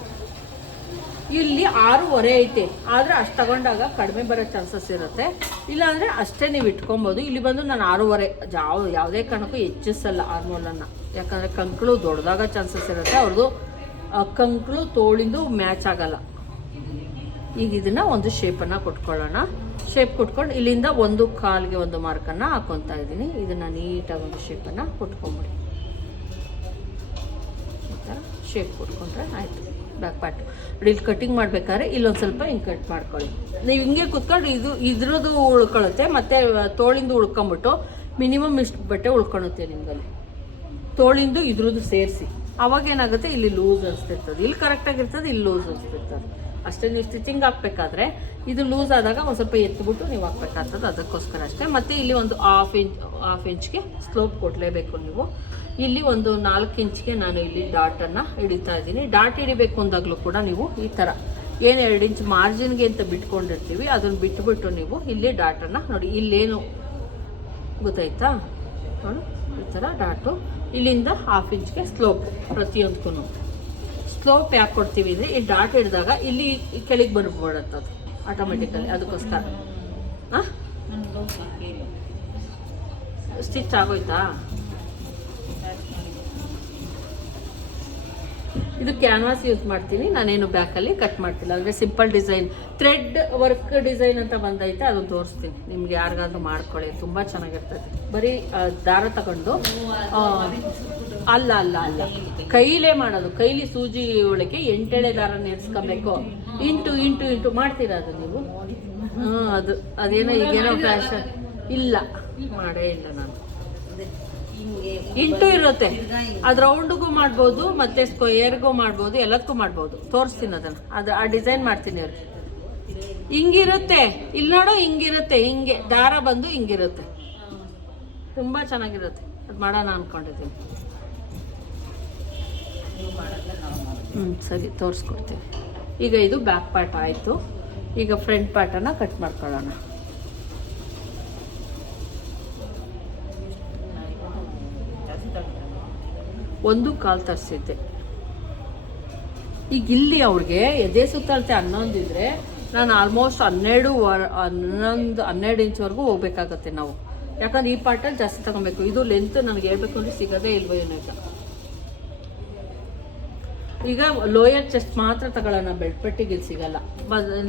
ಇಲ್ಲಿ ಆರೂವರೆ ಐತೆ. ಆದರೆ ಅಷ್ಟು ತಗೊಂಡಾಗ ಕಡಿಮೆ ಬರೋ ಚಾನ್ಸಸ್ ಇರುತ್ತೆ. ಇಲ್ಲಾಂದರೆ ಅಷ್ಟೇ ನೀವು ಇಟ್ಕೊಬೋದು. ಇಲ್ಲಿ ಬಂದು ನಾನು ಆರೂವರೆ ಯಾವ ಯಾವುದೇ ಕಾರಣಕ್ಕೂ ಹೆಚ್ಚಿಸಲ್ಲ ಆರ್ಮೋಲನ್ನು. ಯಾಕಂದರೆ ಕಂಕಳು ದೊಡ್ಡದಾಗ ಚಾನ್ಸಸ್ ಇರುತ್ತೆ. ಅವ್ರದ್ದು ಕಂಕಳು ತೋಳಿಂದು ಮ್ಯಾಚ್ ಆಗಲ್ಲ. ಈಗ ಇದನ್ನು ಒಂದು ಶೇಪನ್ನು ಕೊಟ್ಕೊಳ್ಳೋಣ. ಶೇಪ್ ಕೊಟ್ಕೊಂಡು ಇಲ್ಲಿಂದ ಒಂದು ಕಾಲಿಗೆ ಒಂದು ಮಾರ್ಕನ್ನು ಹಾಕೊತಾ ಇದ್ದೀನಿ. ಇದನ್ನು ನೀಟಾಗಿ ಒಂದು ಶೇಪನ್ನು ಕೊಟ್ಕೊಂಬಿಡಿ. ಈ ಶೇಪ್ ಕೊಟ್ಕೊಂಡ್ರೆ ಆಯಿತು. ಬ್ಯಾಕ್ ಪಾರ್ಟ್ ಇಲ್ಲಿ ಕಟಿಂಗ್ ಮಾಡ್ಬೇಕಾದ್ರೆ ಇಲ್ಲೊಂದು ಸ್ವಲ್ಪ ಹಿಂಗೆ ಕಟ್ ಮಾಡ್ಕೊಳ್ಳಿ. ನೀವು ಹಿಂಗೆ ಕುತ್ಕೊಂಡು ಇದು ಇದ್ರದ್ದು ಉಳ್ಕೊಳ್ಳುತ್ತೆ, ಮತ್ತು ತೋಳಿಂದು ಉಳ್ಕೊಂಬಿಟ್ಟು ಮಿನಿಮಮ್ ಇಷ್ಟು ಬಟ್ಟೆ ಉಳ್ಕೊಳುತ್ತೆ ನಿಮ್ಗಲ್ಲಿ. ತೋಳಿಂದು ಇದ್ರದ್ದು ಸೇರಿಸಿ. ಅವಾಗ ಏನಾಗುತ್ತೆ? ಇಲ್ಲಿ ಲೂಸ್ ಅನಿಸ್ತಿರ್ತದೆ. ಇಲ್ಲಿ ಕರೆಕ್ಟಾಗಿರ್ತದೆ ಇಲ್ಲಿ ಲೂಸ್ ಅನಿಸ್ತಿರ್ತದೆ. ಅಷ್ಟೇ ನೀವು ಸ್ಟಿಚಿಂಗ್ ಹಾಕ್ಬೇಕಾದ್ರೆ ಇದು ಲೂಸ್ ಆದಾಗ ಒಂದು ಸ್ವಲ್ಪ ಎತ್ಬಿಟ್ಟು ನೀವು ಹಾಕ್ಬೇಕಾಗ್ತದೆ. ಅದಕ್ಕೋಸ್ಕರ ಅಷ್ಟೇ. ಮತ್ತು ಇಲ್ಲಿ ಒಂದು ಹಾಫ್ ಇಂಚ್ ಹಾಫ್ ಇಂಚ್ಗೆ ಸ್ಲೋಪ್ ಕೊಡಲೇಬೇಕು ನೀವು. ಇಲ್ಲಿ ಒಂದು ನಾಲ್ಕು ಇಂಚ್ಗೆ ನಾನು ಇಲ್ಲಿ ಡಾಟನ್ನು ಹಿಡಿತಾ ಇದ್ದೀನಿ. ಡಾಟ್ ಹಿಡಿಬೇಕು ಅಂದಾಗಲೂ ಕೂಡ ನೀವು ಈ ಥರ ಏನು ಎರಡು ಇಂಚ್ ಮಾರ್ಜಿನ್ಗೆ ಅಂತ ಬಿಟ್ಕೊಂಡಿರ್ತೀವಿ, ಅದನ್ನು ಬಿಟ್ಬಿಟ್ಟು ನೀವು ಇಲ್ಲಿ ಡಾಟನ್ನು ನೋಡಿ, ಇಲ್ಲೇನು ಗೊತ್ತಾಯ್ತಾ? ನೋಡಿ, ಈ ಥರ ಡಾಟು ಇಲ್ಲಿಂದ ಹಾಫ್ ಇಂಚ್ಗೆ ಸ್ಲೋಪ್ ಪ್ರತಿಯೊಂದಕ್ಕೂ ಸ್ಲೋಪ್ ಯಾಕೆ ಕೊಡ್ತೀವಿ ಅಂದರೆ ಈ ಡಾಟ್ ಹಿಡಿದಾಗ ಇಲ್ಲಿ ಕೆಳಗೆ ಬಂದ್ಬಿಡುತ್ತೆ ಅದು ಆಟೋಮೆಟಿಕಲಿ ಅದಕ್ಕೋಸ್ಕರ. ಹಾಂ ಸ್ಟಿಚ್ ಆಗೋಯ್ತಾ? ಇದು ಕ್ಯಾನ್ವಾಸ್ ಯೂಸ್ ಮಾಡ್ತೀನಿ, ನಾನೇನು ಬ್ಯಾಕಲ್ಲಿ ಕಟ್ ಮಾಡ್ತಿಲ್ಲ. ಅಂದರೆ simple design thread work design ಅಂತ ಬಂದೈತೆ ಅದು ತೋರಿಸ್ತೀನಿ. ನಿಮ್ಗೆ ಯಾರಿಗಾದ್ರೂ ಮಾಡ್ಕೊಳ್ಳಿ, ತುಂಬ ಚೆನ್ನಾಗಿರ್ತದೆ. ಬರೀ ದಾರ ತಗೊಂಡು ಅಲ್ಲ ಅಲ್ಲ ಅಲ್ಲ. ಕೈಲೇ ಮಾಡೋದು, ಕೈಲಿ ಸೂಜಿ ಒಳಗೆ ಎಂಟೆಳೆ ದಾರ ನೆನೆಸ್ಕೊಬೇಕು ಇಂಟು ಇಂಟು ಇಂಟು ಮಾಡ್ತೀರಾ ಅದು ನೀವು? ಹ್ಞೂ ಅದು, ಅದೇನೋ ಈಗೇನೋ ಫ್ಯಾಷನ್ ಇಲ್ಲ, ಮಾಡೇ ಇಲ್ಲ ನಾನು. ಇಂಟು ಇರುತ್ತೆ. ಅದು ರೌಂಡ್ಗೂ ಮಾಡ್ಬೋದು, ಮತ್ತೆ ಸ್ಕ್ವೇರ್ಗೂ ಮಾಡ್ಬೋದು, ಎಲ್ಲದಕ್ಕೂ ಮಾಡ್ಬೋದು. ತೋರಿಸ್ತೀನಿ ಅದನ್ನ. ಅದು, ಆ ಡಿಸೈನ್ ಮಾಡ್ತೀನಿ ಅವ್ರಿಗೆ. ಹಿಂಗಿರುತ್ತೆ. ಇಲ್ಲಿ ನೋಡು, ಹಿಂಗಿರುತ್ತೆ. ಹಿಂಗೆ, ದಾರ ಬಂದು ಹಿಂಗಿರುತ್ತೆ. ತುಂಬಾ ಚೆನ್ನಾಗಿರುತ್ತೆ. ಅದು ಮಾಡೋಣ ಅನ್ಕೊಂಡಿದ್ದೀನಿ ನೀವು ಮಾಡಲ್ಲ ನಾವು ಮಾಡೋದು ಹ್ಞೂ ಸರಿ ತೋರಿಸ್ಕೊಡ್ತೀವಿ ಈಗ ಇದು ಬ್ಯಾಕ್ ಪಾರ್ಟ್ ಆಯಿತು. ಈಗ ಫ್ರಂಟ್ ಪಾರ್ಟನ್ನು ಕಟ್ ಮಾಡ್ಕೊಳ್ಳೋಣ. ಒಂದು ಕಾಲು ತರಿಸಿದ್ದೆ. ಈಗ ಇಲ್ಲಿ ಅವ್ರಿಗೆ ಎದೆ ಸುತ್ತಳತೆ ಇದ್ರೆ ನಾನು ಆಲ್ಮೋಸ್ಟ್ ಹನ್ನೆರಡು ವರ್, ಹನ್ನೊಂದು, ಹನ್ನೆರಡು ಇಂಚ್ವರೆಗೂ ಹೋಗ್ಬೇಕಾಗತ್ತೆ ನಾವು. ಯಾಕಂದ್ರೆ ಈ ಪಾರ್ಟಲ್ಲಿ ಜಾಸ್ತಿ ತಗೊಬೇಕು. ಇದು ಲೆಂತ್ ನನಗೆ ಹೇಳ್ಬೇಕು ಅಂದ್ರೆ ಸಿಗೋದೇ ಇಲ್ವೋ ಏನೋ ಈಗ ಲೋಯರ್ ಚೆಸ್ಟ್ ಮಾತ್ರ ತಗೊಳ್ಳೋಣ ಬೆಡ್ ಪಟ್ಟಿಗೆ ಇಲ್ಲಿ ಸಿಗಲ್ಲ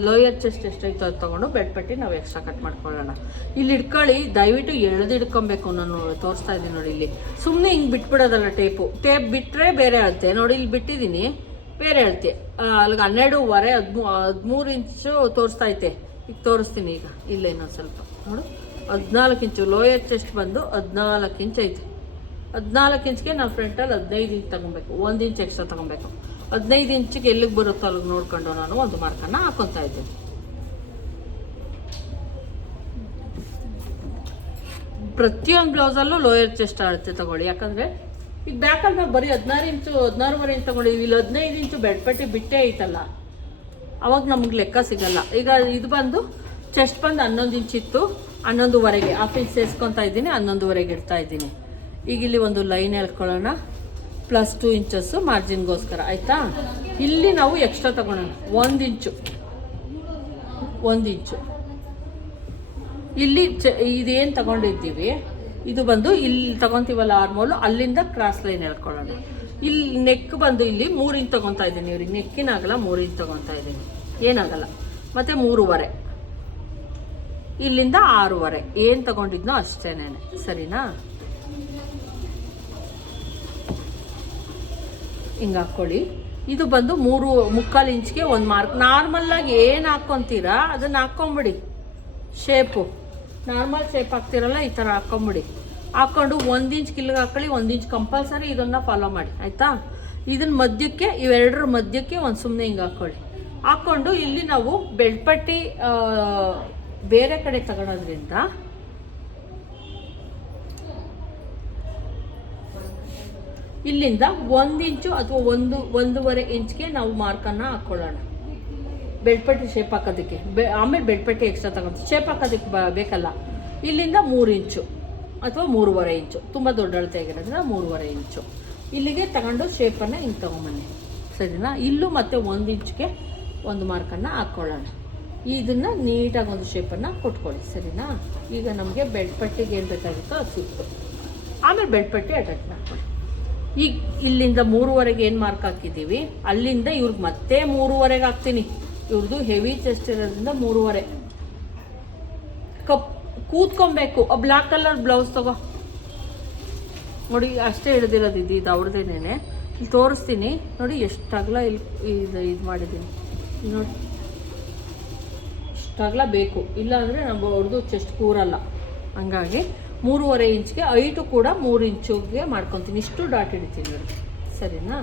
ಲೋಯರ್ ಚೆಸ್ಟ್ ಎಷ್ಟೈತೋ ಅದು ತೊಗೊಂಡು ಬೆಡ್ ಪಟ್ಟಿ ನಾವು ಎಕ್ಸ್ಟ್ರಾ ಕಟ್ ಮಾಡ್ಕೊಳ್ಳೋಣ. ಇಲ್ಲಿ ಇಟ್ಕೊಳ್ಳಿ ದಯವಿಟ್ಟು ಎಳೆದು ಇಟ್ಕೊಬೇಕು ನಾನು ತೋರಿಸ್ತಾ ಇದ್ದೀನಿ ನೋಡಿ ಇಲ್ಲಿ. ಸುಮ್ಮನೆ ಹಿಂಗೆ ಬಿಟ್ಬಿಡೋದಲ್ಲ ಟೇಪು. ಟೇಪ್ ಬಿಟ್ಟರೆ ಬೇರೆ ಅಳತೆ. ನೋಡಿ ಇಲ್ಲಿ ಬಿಟ್ಟಿದ್ದೀನಿ, ಬೇರೆ ಅಳತೆ. ಅಲ್ಲಿಗೆ ಹನ್ನೆರಡೂವರೆ, ಹದ್ಮು, ಹದಿಮೂರು ಇಂಚು ತೋರಿಸ್ತಾ ಐತೆ. ಈಗ ತೋರಿಸ್ತೀನಿ ಈಗ. ಇಲ್ಲೇ ಇನ್ನೊಂದು ಸ್ವಲ್ಪ. ನೋಡು, ಹದಿನಾಲ್ಕು ಇಂಚು. ಲೋಯರ್ ಚೆಸ್ಟ್ ಬಂದು ಹದಿನಾಲ್ಕು ಇಂಚ್ ಐತೆ. ಹದಿನಾಲ್ಕು ಇಂಚ್ಗೆ ನಾವು ಫ್ರಂಟಲ್ಲಿ ಹದಿನೈದು ಇಂಚ್ ತಗೊಬೇಕು. ಒಂದು ಇಂಚ್ ಎಕ್ಸ್ಟ್ರಾ ತಗೊಬೇಕು. ಹದಿನೈದು ಇಂಚಿಗೆ ಎಲ್ಲಿಗೆ ಬರುತ್ತೋ ಅಲ್ಲಿಗೆ ನೋಡ್ಕೊಂಡು ನಾನು ಒಂದು ಮಾರ್ಕನ್ನು ಹಾಕೊತಾ ಇದ್ದೀನಿ. ಪ್ರತಿಯೊಂದು ಬ್ಲೌಸಲ್ಲೂ ಲೋಯರ್ ಚೆಸ್ಟ್ ಅಳತೆ ತಗೊಳ್ಳಿ. ಯಾಕಂದರೆ ಈಗ ಬ್ಯಾಕಲ್ಲಿ ನಾವು ಬರೀ ಹದಿನಾರು ಇಂಚು, ಹದಿನಾರುವರೆ ಇಂಚ್ ತೊಗೊಂಡಿದ್ದೀವಿ ಇಲ್ಲಿ ಹದಿನೈದು ಇಂಚು ಬೆಡ್ಪಟ್ಟಿ ಬಿಟ್ಟೇ ಐತಲ್ಲ. ಅವಾಗ ನಮ್ಗೆ ಲೆಕ್ಕ ಸಿಗಲ್ಲ. ಈಗ ಇದು ಬಂದು ಚೆಸ್ಟ್ ಬಂದು ಹನ್ನೊಂದು ಇಂಚ್ ಇತ್ತು. ಹನ್ನೊಂದುವರೆಗೆ ಹಾಫ್ ಇಂಚ್ ಸೇರಿಸ್ಕೊತಾ ಇದ್ದೀನಿ, ಹನ್ನೊಂದುವರೆಗೆ ಇಡ್ತಾ ಇದ್ದೀನಿ. ಈಗ ಇಲ್ಲಿ ಒಂದು ಲೈನ್ ಎಳ್ಕೊಳ್ಳೋಣ ಪ್ಲಸ್ ಟೂ ಇಂಚಸ್ಸು ಮಾರ್ಜಿನ್ಗೋಸ್ಕರ ಆಯಿತಾ? ಇಲ್ಲಿ ನಾವು ಎಕ್ಸ್ಟ್ರಾ ತಗೊಳ್ಳೋಣ. ಒಂದು ಇಂಚು ಒಂದು ಇಂಚು ಇಲ್ಲಿ ಚ, ಇದೇನು ತಗೊಂಡಿದ್ದೀವಿ? ಇದು ಬಂದು ಇಲ್ಲಿ ತಗೊತೀವಲ್ಲ ಆರ್ಮೋಲು ಅಲ್ಲಿಂದ ಕ್ರಾಸ್ ಲೈನ್ ಎಳ್ಕೊಳ್ಳೋಣ ಇಲ್ಲಿ ನೆಕ್ ಬಂದು ಇಲ್ಲಿ ಮೂರು ಇಂಚ್ ತಗೊತಾ ಇದ್ದೀನಿ ಇವ್ರಿಗೆ. ನೆಕ್ಕಿನಾಗಲ್ಲ ಮೂರು ಇಂಚ್ ತಗೊತಾ ಇದ್ದೀನಿ. ಏನಾಗಲ್ಲ. ಮತ್ತೆ ಮೂರುವರೆ. ಇಲ್ಲಿಂದ ಆರೂವರೆ. ಏನು ತಗೊಂಡಿದ್ನೋ ಅಷ್ಟೇನೆ ಸರಿನಾ? ಹಿಂಗೆ ಹಾಕ್ಕೊಳ್ಳಿ. ಇದು ಬಂದು ಮೂರು, ಮುಕ್ಕಾಲು ಇಂಚ್ಗೆ ಒಂದು ಮಾರ್ಕ್. ನಾರ್ಮಲ್ಲಾಗಿ ಏನು ಹಾಕ್ಕೊತೀರಾ, ಅದನ್ನು ಹಾಕ್ಕೊಂಬಿಡಿ. ಶೇಪು ನಾರ್ಮಲ್ ಶೇಪ್ ಹಾಕ್ತಿರಲ್ಲ, ಈ ಥರ ಹಾಕ್ಕೊಂಬಿಡಿ. ಹಾಕ್ಕೊಂಡು ಒಂದು ಇಂಚ್ ಕಿಲ್ಗೆ ಹಾಕೊಳ್ಳಿ, ಒಂದು ಇಂಚ್ ಕಂಪಲ್ಸರಿ ಇದನ್ನು ಫಾಲೋ ಮಾಡಿ, ಆಯಿತಾ? ಇದನ್ನ ಮಧ್ಯಕ್ಕೆ, ಇವೆರಡರ ಮಧ್ಯಕ್ಕೆ ಒಂದು ಸುಮ್ಮನೆ ಹಿಂಗೆ ಹಾಕ್ಕೊಳ್ಳಿ. ಹಾಕ್ಕೊಂಡು ಇಲ್ಲಿ ನಾವು ಬೆಳ್ಪಟ್ಟಿ ಬೇರೆ ಕಡೆ ತಗೊಳೋದ್ರಿಂದ ಇಲ್ಲಿಂದ ಒಂದು ಇಂಚು ಅಥವಾ ಒಂದು, ಒಂದೂವರೆ ಇಂಚ್ಗೆ ನಾವು ಮಾರ್ಕನ್ನು ಹಾಕ್ಕೊಳ್ಳೋಣ ಬೆಳ್ಪಟ್ಟಿ ಶೇಪ್ ಹಾಕೋದಕ್ಕೆ. ಬೆ, ಆಮೇಲೆ ಬೆಳ್ಪಟ್ಟಿ ಎಕ್ಸ್ಟ್ರಾ ತಗೊಂಡು ಶೇಪ್ ಹಾಕೋದಕ್ಕೆ ಬ, ಬೇಕಲ್ಲ. ಇಲ್ಲಿಂದ ಮೂರು ಇಂಚು ಅಥವಾ ಮೂರುವರೆ ಇಂಚು. ತುಂಬ ದೊಡ್ಡ ಅಳತೆ ಆಗಿರೋದ್ರಿಂದ ಮೂರುವರೆ ಇಂಚು. ಇಲ್ಲಿಗೆ ತಗೊಂಡು ಶೇಪನ್ನು ಹಿಂಗೆ ತೊಗೊಂಬನ್ನಿ. ಸರಿನಾ? ಇಲ್ಲೂ ಮತ್ತೆ ಒಂದು ಇಂಚ್ಗೆ ಒಂದು ಮಾರ್ಕನ್ನು ಹಾಕ್ಕೊಳ್ಳೋಣ ಇದನ್ನು ನೀಟಾಗಿ ಒಂದು ಶೇಪನ್ನು ಕೊಟ್ಕೊಳ್ಳಿ. ಸರಿನಾ? ಈಗ ನಮಗೆ ಬೆಳ್ಪಟ್ಟಿಗೆ ಏನು ಬೇಕಾಗಿತ್ತೋ ಅದು ಸಿಕ್ತು ಆಮೇಲೆ ಬೆಳ್ಪಟ್ಟಿ ಅಟ್ಯಾಚ್ ಮಾಡ್ಕೊಳ್ಳಿ. ಈಗ ಇಲ್ಲಿಂದ ಮೂರುವರೆಗೆ ಏನು ಮಾರ್ಕ್ ಹಾಕಿದ್ದೀವಿ? ಅಲ್ಲಿಂದ ಇವ್ರಿಗೆ ಮತ್ತೆ ಮೂರುವರೆಗೆ ಹಾಕ್ತೀನಿ. ಇವ್ರದ್ದು ಹೆವಿ ಚೆಸ್ಟ್ ಇರೋದ್ರಿಂದ ಮೂರುವರೆ. ಕಪ್, ಕೂತ್ಕೊಬೇಕು. ಬ್ಲ್ಯಾಕ್ ಕಲರ್ ಬ್ಲೌಸ್ ತಗೋ. ನೋಡಿ, ಅಷ್ಟೇ ಹಿಡ್ದಿರೋದು ಇದು ಇದು ಅವ್ರದ್ದೇನೆ ಇಲ್ಲಿ ತೋರಿಸ್ತೀನಿ. ನೋಡಿ, ಎಷ್ಟು ಅಗಲ ಇಲ್ಲಿ ಇದು ಇದು ಮಾಡಿದ್ದೀನಿ. ನೋಡಿ. ಎಷ್ಟು ಅಗಲ ಬೇಕು. ಇಲ್ಲಾಂದರೆ ನಮ್ಮ ಅವ್ರದ್ದು ಚೆಸ್ಟ್ ಕೂರಲ್ಲ. ಹಂಗಾಗಿ ಮೂರುವರೆ ಇಂಚ್ಗೆ ಐಟು ಕೂಡ ಮೂರು ಇಂಚುಗೆ ಮಾಡ್ಕೊತೀನಿ. ಇಷ್ಟು ಡಾಟ್ ಹಿಡಿತೀನಿ ನೋಡಿ. ಸರಿನಾ?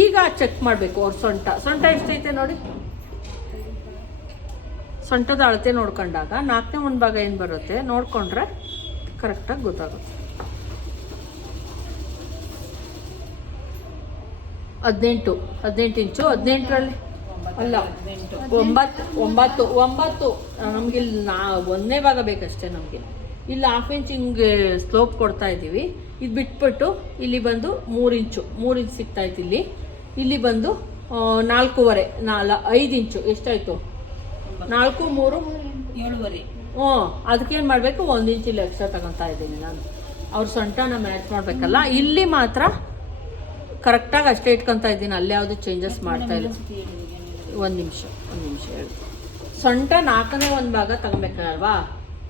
ಈಗ ಚೆಕ್ ಮಾಡಬೇಕು ಅವ್ರ ಸೊಂಟ. ಸೊಂಟ ಎಷ್ಟೈತೆ ನೋಡಿ? ಸೊಂಟದ ಅಳತೆ ನೋಡ್ಕೊಂಡಾಗ ನಾಲ್ಕನೇ ಒಂದು ಭಾಗ ಏನು ಬರುತ್ತೆ? ನೋಡಿಕೊಂಡ್ರೆ ಕರೆಕ್ಟಾಗಿ ಗೊತ್ತಾಗುತ್ತೆ. ಹದಿನೆಂಟು. ಹದಿನೆಂಟು ಇಂಚು. ಹದಿನೆಂಟರಲ್ಲಿ? ಅಲ್ಲ, ಒಂಬತ್ತು. ಒಂಬತ್ತು. ಒಂಬತ್ತು. ನಮಗಿಲ್ಲಿ ನಾ, ಒಂದನೇ ಭಾಗ ಬೇಕಷ್ಟೇ ನಮಗೆ. ಇಲ್ಲಿ ಹಾಫ್ ಇಂಚ್ ಹಿಂಗೆ ಸ್ಲೋಪ್ ಕೊಡ್ತಾ ಇದ್ದೀವಿ. ಇದು ಬಿಟ್ಬಿಟ್ಟು ಇಲ್ಲಿ ಬಂದು ಮೂರು ಇಂಚು ಮೂರು ಇಂಚ್ ಸಿಗ್ತಾ ಇತ್ತು ಇಲ್ಲಿ. ಇಲ್ಲಿ ಬಂದು ನಾಲ್ಕೂವರೆ ನಾಲ್ ಐದು ಇಂಚು ಎಷ್ಟಾಯಿತು? ನಾಲ್ಕು ಮೂರು? ಏಳುವರೆ. ಹ್ಞೂ ಅದಕ್ಕೇನು ಮಾಡಬೇಕು? ಒಂದು ಇಂಚ್ ಇಲ್ಲಿ ಎಕ್ಸ್ಟ್ರಾ ತಗೊತಾ ಇದ್ದೀನಿ ನಾನು. ಅವ್ರ ಸೊಂಟನ ಮ್ಯಾಚ್ ಮಾಡಬೇಕಲ್ಲ? ಇಲ್ಲಿ ಮಾತ್ರ ಕರೆಕ್ಟಾಗಿ ಅಷ್ಟೇ ಇಟ್ಕೊತಾ ಇದ್ದೀನಿ. ಅಲ್ಲಿ ಯಾವುದು ಚೇಂಜಸ್ ಮಾಡ್ತಾ ಇಲ್ಲ. ಒಂದು ನಿಮಿಷ ಒಂದು ನಿಮಿಷ ಹೇಳಿ ಸೊಂಟ ನಾಲ್ಕನೇ ಒಂದು ಭಾಗ ತಗೊಬೇಕಲ್ವಾ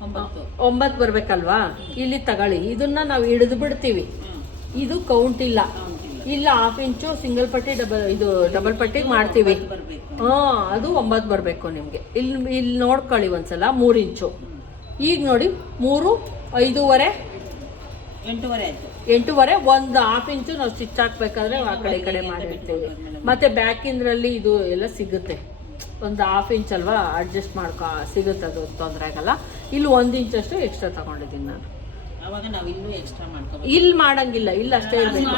ಒಂಬತ್ತು. ಬರಬೇಕಲ್ವಾ? ಇಲ್ಲಿ ತಗೊಳ್ಳಿ. ಇದನ್ನ ನಾವು ಹಿಡಿದು ಬಿಡ್ತೀವಿ. ಇದು ಕೌಂಟ್ ಇಲ್ಲ. ಇಲ್ಲ. ಹಾಫ್ ಇಂಚು ಸಿಂಗಲ್ ಪಟ್ಟಿ ಡಬಲ್ ಇದು ಡಬಲ್ ಪಟ್ಟಿ ಮಾಡ್ತೀವಿ. ಹಾ ಅದು ಒಂಬತ್ತು ಬರಬೇಕು ನಿಮಗೆ. ಇಲ್ಲಿ ಇಲ್ಲಿ ನೋಡ್ಕೊಳ್ಳಿ ಒಂದ್ಸಲ ಮೂರು ಇಂಚು ಈಗ ನೋಡಿ ಮೂರು ಐದೂವರೆ. ಎಂಟೂವರೆ ಎಂಟೂವರೆ ಒಂದು ಹಾಫ್ ಇಂಚು ನಾವು ಸ್ಟಿಚ್ ಹಾಕ್ಬೇಕಾದ್ರೆ ಆ ಕಡೆ ಈ ಕಡೆ ಮಾಡಿರ್ತೀವಿ. ಮತ್ತೆ ಬ್ಯಾಕಿಂದ್ರಲ್ಲಿ ಇದು ಎಲ್ಲ ಸಿಗುತ್ತೆ. ಒಂದು ಹಾಫ್ ಇಂಚ್ ಅಲ್ವಾ ಅಡ್ಜಸ್ಟ್ ಮಾಡ್ಕೊ ಸಿಗುತ್ತೆ ಅದು ತೊಂದರೆ ಆಗಲ್ಲ. ಇಲ್ಲಿ ಒಂದು ಇಂಚಷ್ಟು ಎಕ್ಸ್ಟ್ರಾ ತಗೊಂಡಿದ್ದೀನಿ ನಾನು. ಅವಾಗ ನಾವು ಇನ್ನೂ ಎಕ್ಸ್ಟ್ರಾ ಮಾಡ್ಕೋಬೇಕು. ಇಲ್ಲಿ ಮಾಡಂಗಿಲ್ಲ ಇಲ್ಲಿ ಅಷ್ಟೇ ಇರಬೇಕು.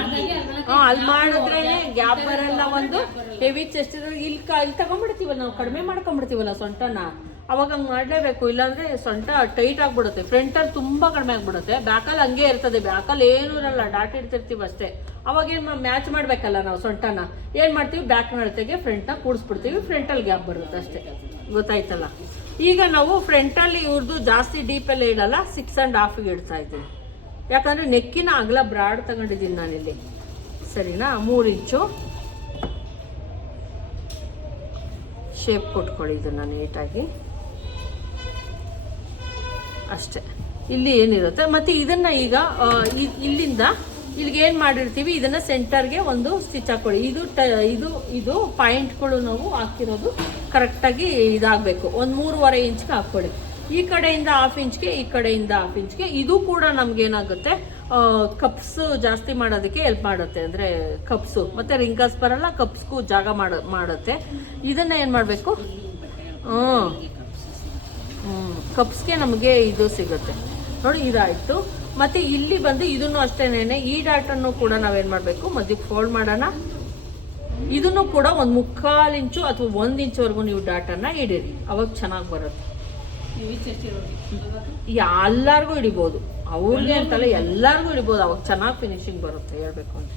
ಹಾಂ ಅಲ್ಲಿ ಮಾಡಿದ್ರೆ ಗ್ಯಾಪ್ ಬರಲ್ಲ ಒಂದು ಹೆವಿ ಚೆಸ್ಟ್ ಇಲ್ಲಿ ಇಲ್ಲಿ ತಗೊಂಡ್ಬಿಡ್ತೀವಲ್ಲ ನಾವು ಕಡಿಮೆ ಮಾಡ್ಕೊಂಡ್ಬಿಡ್ತೀವಲ್ಲ ಸೊಂಟನ? ಅವಾಗ ಹಂಗೆ ಮಾಡಲೇಬೇಕು, ಇಲ್ಲಾಂದ್ರೆ ಸೊಂಟ ಟೈಟ್ ಆಗಿಬಿಡುತ್ತೆ. ಫ್ರಂಟಲ್ಲಿ ತುಂಬಾ ಕಡಿಮೆ ಆಗಿಬಿಡುತ್ತೆ. ಬ್ಯಾಕಲ್ಲಿ ಹಂಗೆ ಇರ್ತದೆ. ಬ್ಯಾಕಲ್ಲಿ ಏನೂ ಇರಲ್ಲ. ಡಾಟ್ ಇಡ್ತಿರ್ತೀವಿ ಅಷ್ಟೇ. ಅವಾಗ ಮ್ಯಾಚ್ ಮಾಡಬೇಕಲ್ಲ ನಾವು ಸೊಂಟನ? ಏನು ಮಾಡ್ತೀವಿ? ಬ್ಯಾಕ್ ನಡತೆಗೆ ಫ್ರಂಟ್ನ ಕೂಡಿಸ್ಬಿಡ್ತೀವಿ. ಫ್ರಂಟಲ್ಲಿ ಗ್ಯಾಪ್ ಬರುತ್ತೆ ಅಷ್ಟೇ. ಗೊತ್ತಾಯ್ತಲ್ಲ? ಈಗ ನಾವು ಫ್ರಂಟಲ್ಲಿ ಇವ್ರದ್ದು ಜಾಸ್ತಿ ಡೀಪಲ್ಲಿ ಇಡಲ್ಲ. ಸಿಕ್ಸ್ ಆ್ಯಂಡ್ ಹಾಫಿಗೆ ಇಡ್ತಾ ಇದ್ದೀವಿ. ಯಾಕಂದ್ರೆ ನೆಕ್ಕಿನ ಅಗಲ ಬ್ರಾಡ್ ತಗೊಂಡಿದ್ದೀನಿ ನಾನಿಲ್ಲಿ. ಸರಿನಾ? ಮೂರು ಇಂಚು ಶೇಪ್ ಕೊಟ್ಕೊಳ್ಳಿ ಇದನ್ನ ನೀಟಾಗಿ ಅಷ್ಟೇ. ಇಲ್ಲಿ ಏನಿರುತ್ತೆ? ಮತ್ತೆ ಇದನ್ನ ಈಗ ಇಲ್ಲಿಂದ ಇಲ್ಲಿಗೆ ಏನು ಮಾಡಿರ್ತೀವಿ? ಇದನ್ನ ಸೆಂಟರ್ಗೆ ಒಂದು ಸ್ಟಿಚ್ ಹಾಕೊಳ್ಳಿ. ಇದು ಟ, ಇದು ಇದು ಪಾಯಿಂಟ್ಗಳು ನಾವು ಹಾಕಿರೋದು ಕರೆಕ್ಟಾಗಿ ಇದಾಗಬೇಕು. ಒಂದು ಮೂರುವರೆ ಇಂಚ್ಗೆ ಹಾಕ್ಕೊಳ್ಳಿ ಈ ಕಡೆಯಿಂದ ಹಾಫ್ ಇಂಚ್ಗೆ, ಈ ಕಡೆಯಿಂದ ಹಾಫ್ ಇಂಚ್ಗೆ. ಇದು ಕೂಡ ನಮ್ಗೆ ಏನಾಗುತ್ತೆ? ಕಪ್ಸ್ ಜಾಸ್ತಿ ಮಾಡೋದಕ್ಕೆ ಹೆಲ್ಪ್ ಮಾಡುತ್ತೆ. ಅಂದರೆ ಕಪ್ಸು ಮತ್ತೆ ರಿಂಗಲ್ಸ್ ಬರಲ್ಲ ಕಪ್ಸ್ಗೂ ಜಾಗ ಮಾಡ, ಮಾಡುತ್ತೆ. ಇದನ್ನ ಏನು ಮಾಡಬೇಕು? ಹ್ಞೂ ಕಪ್ಸ್ಗೆ ನಮಗೆ ಇದು ಸಿಗುತ್ತೆ. ನೋಡಿ, ಇದಾಯಿತು. ಮತ್ತು ಇಲ್ಲಿ ಬಂದು ಇದನ್ನು ಅಷ್ಟೇನೆ ಈ ಡಾಟನ್ನು ಕೂಡ ನಾವೇನು ಮಾಡಬೇಕು? ಮಧ್ಯಕ್ಕೆ ಫೋಲ್ಡ್ ಮಾಡೋಣ. ಇದನ್ನು ಕೂಡ ಒಂದು ಮುಕ್ಕಾಲು ಇಂಚು ಅಥವಾ ಒಂದು ಇಂಚುವರೆಗೂ ನೀವು ಡಾಟನ್ನು ಇಡೀರಿ ಅವಾಗ ಚೆನ್ನಾಗಿ ಬರುತ್ತೆ. ಎಲ್ಲರಿಗೂ ಹಿಡಿಬೋದು. ಅವ್ರಿಗೆ ಅಂತಲ್ಲ ಎಲ್ಲರಿಗೂ ಹಿಡಿಬೋದು. ಅವಾಗ ಚೆನ್ನಾಗಿ ಫಿನಿಶಿಂಗ್ ಬರುತ್ತೆ, ಹೇಳ್ಬೇಕು ಅಂತ.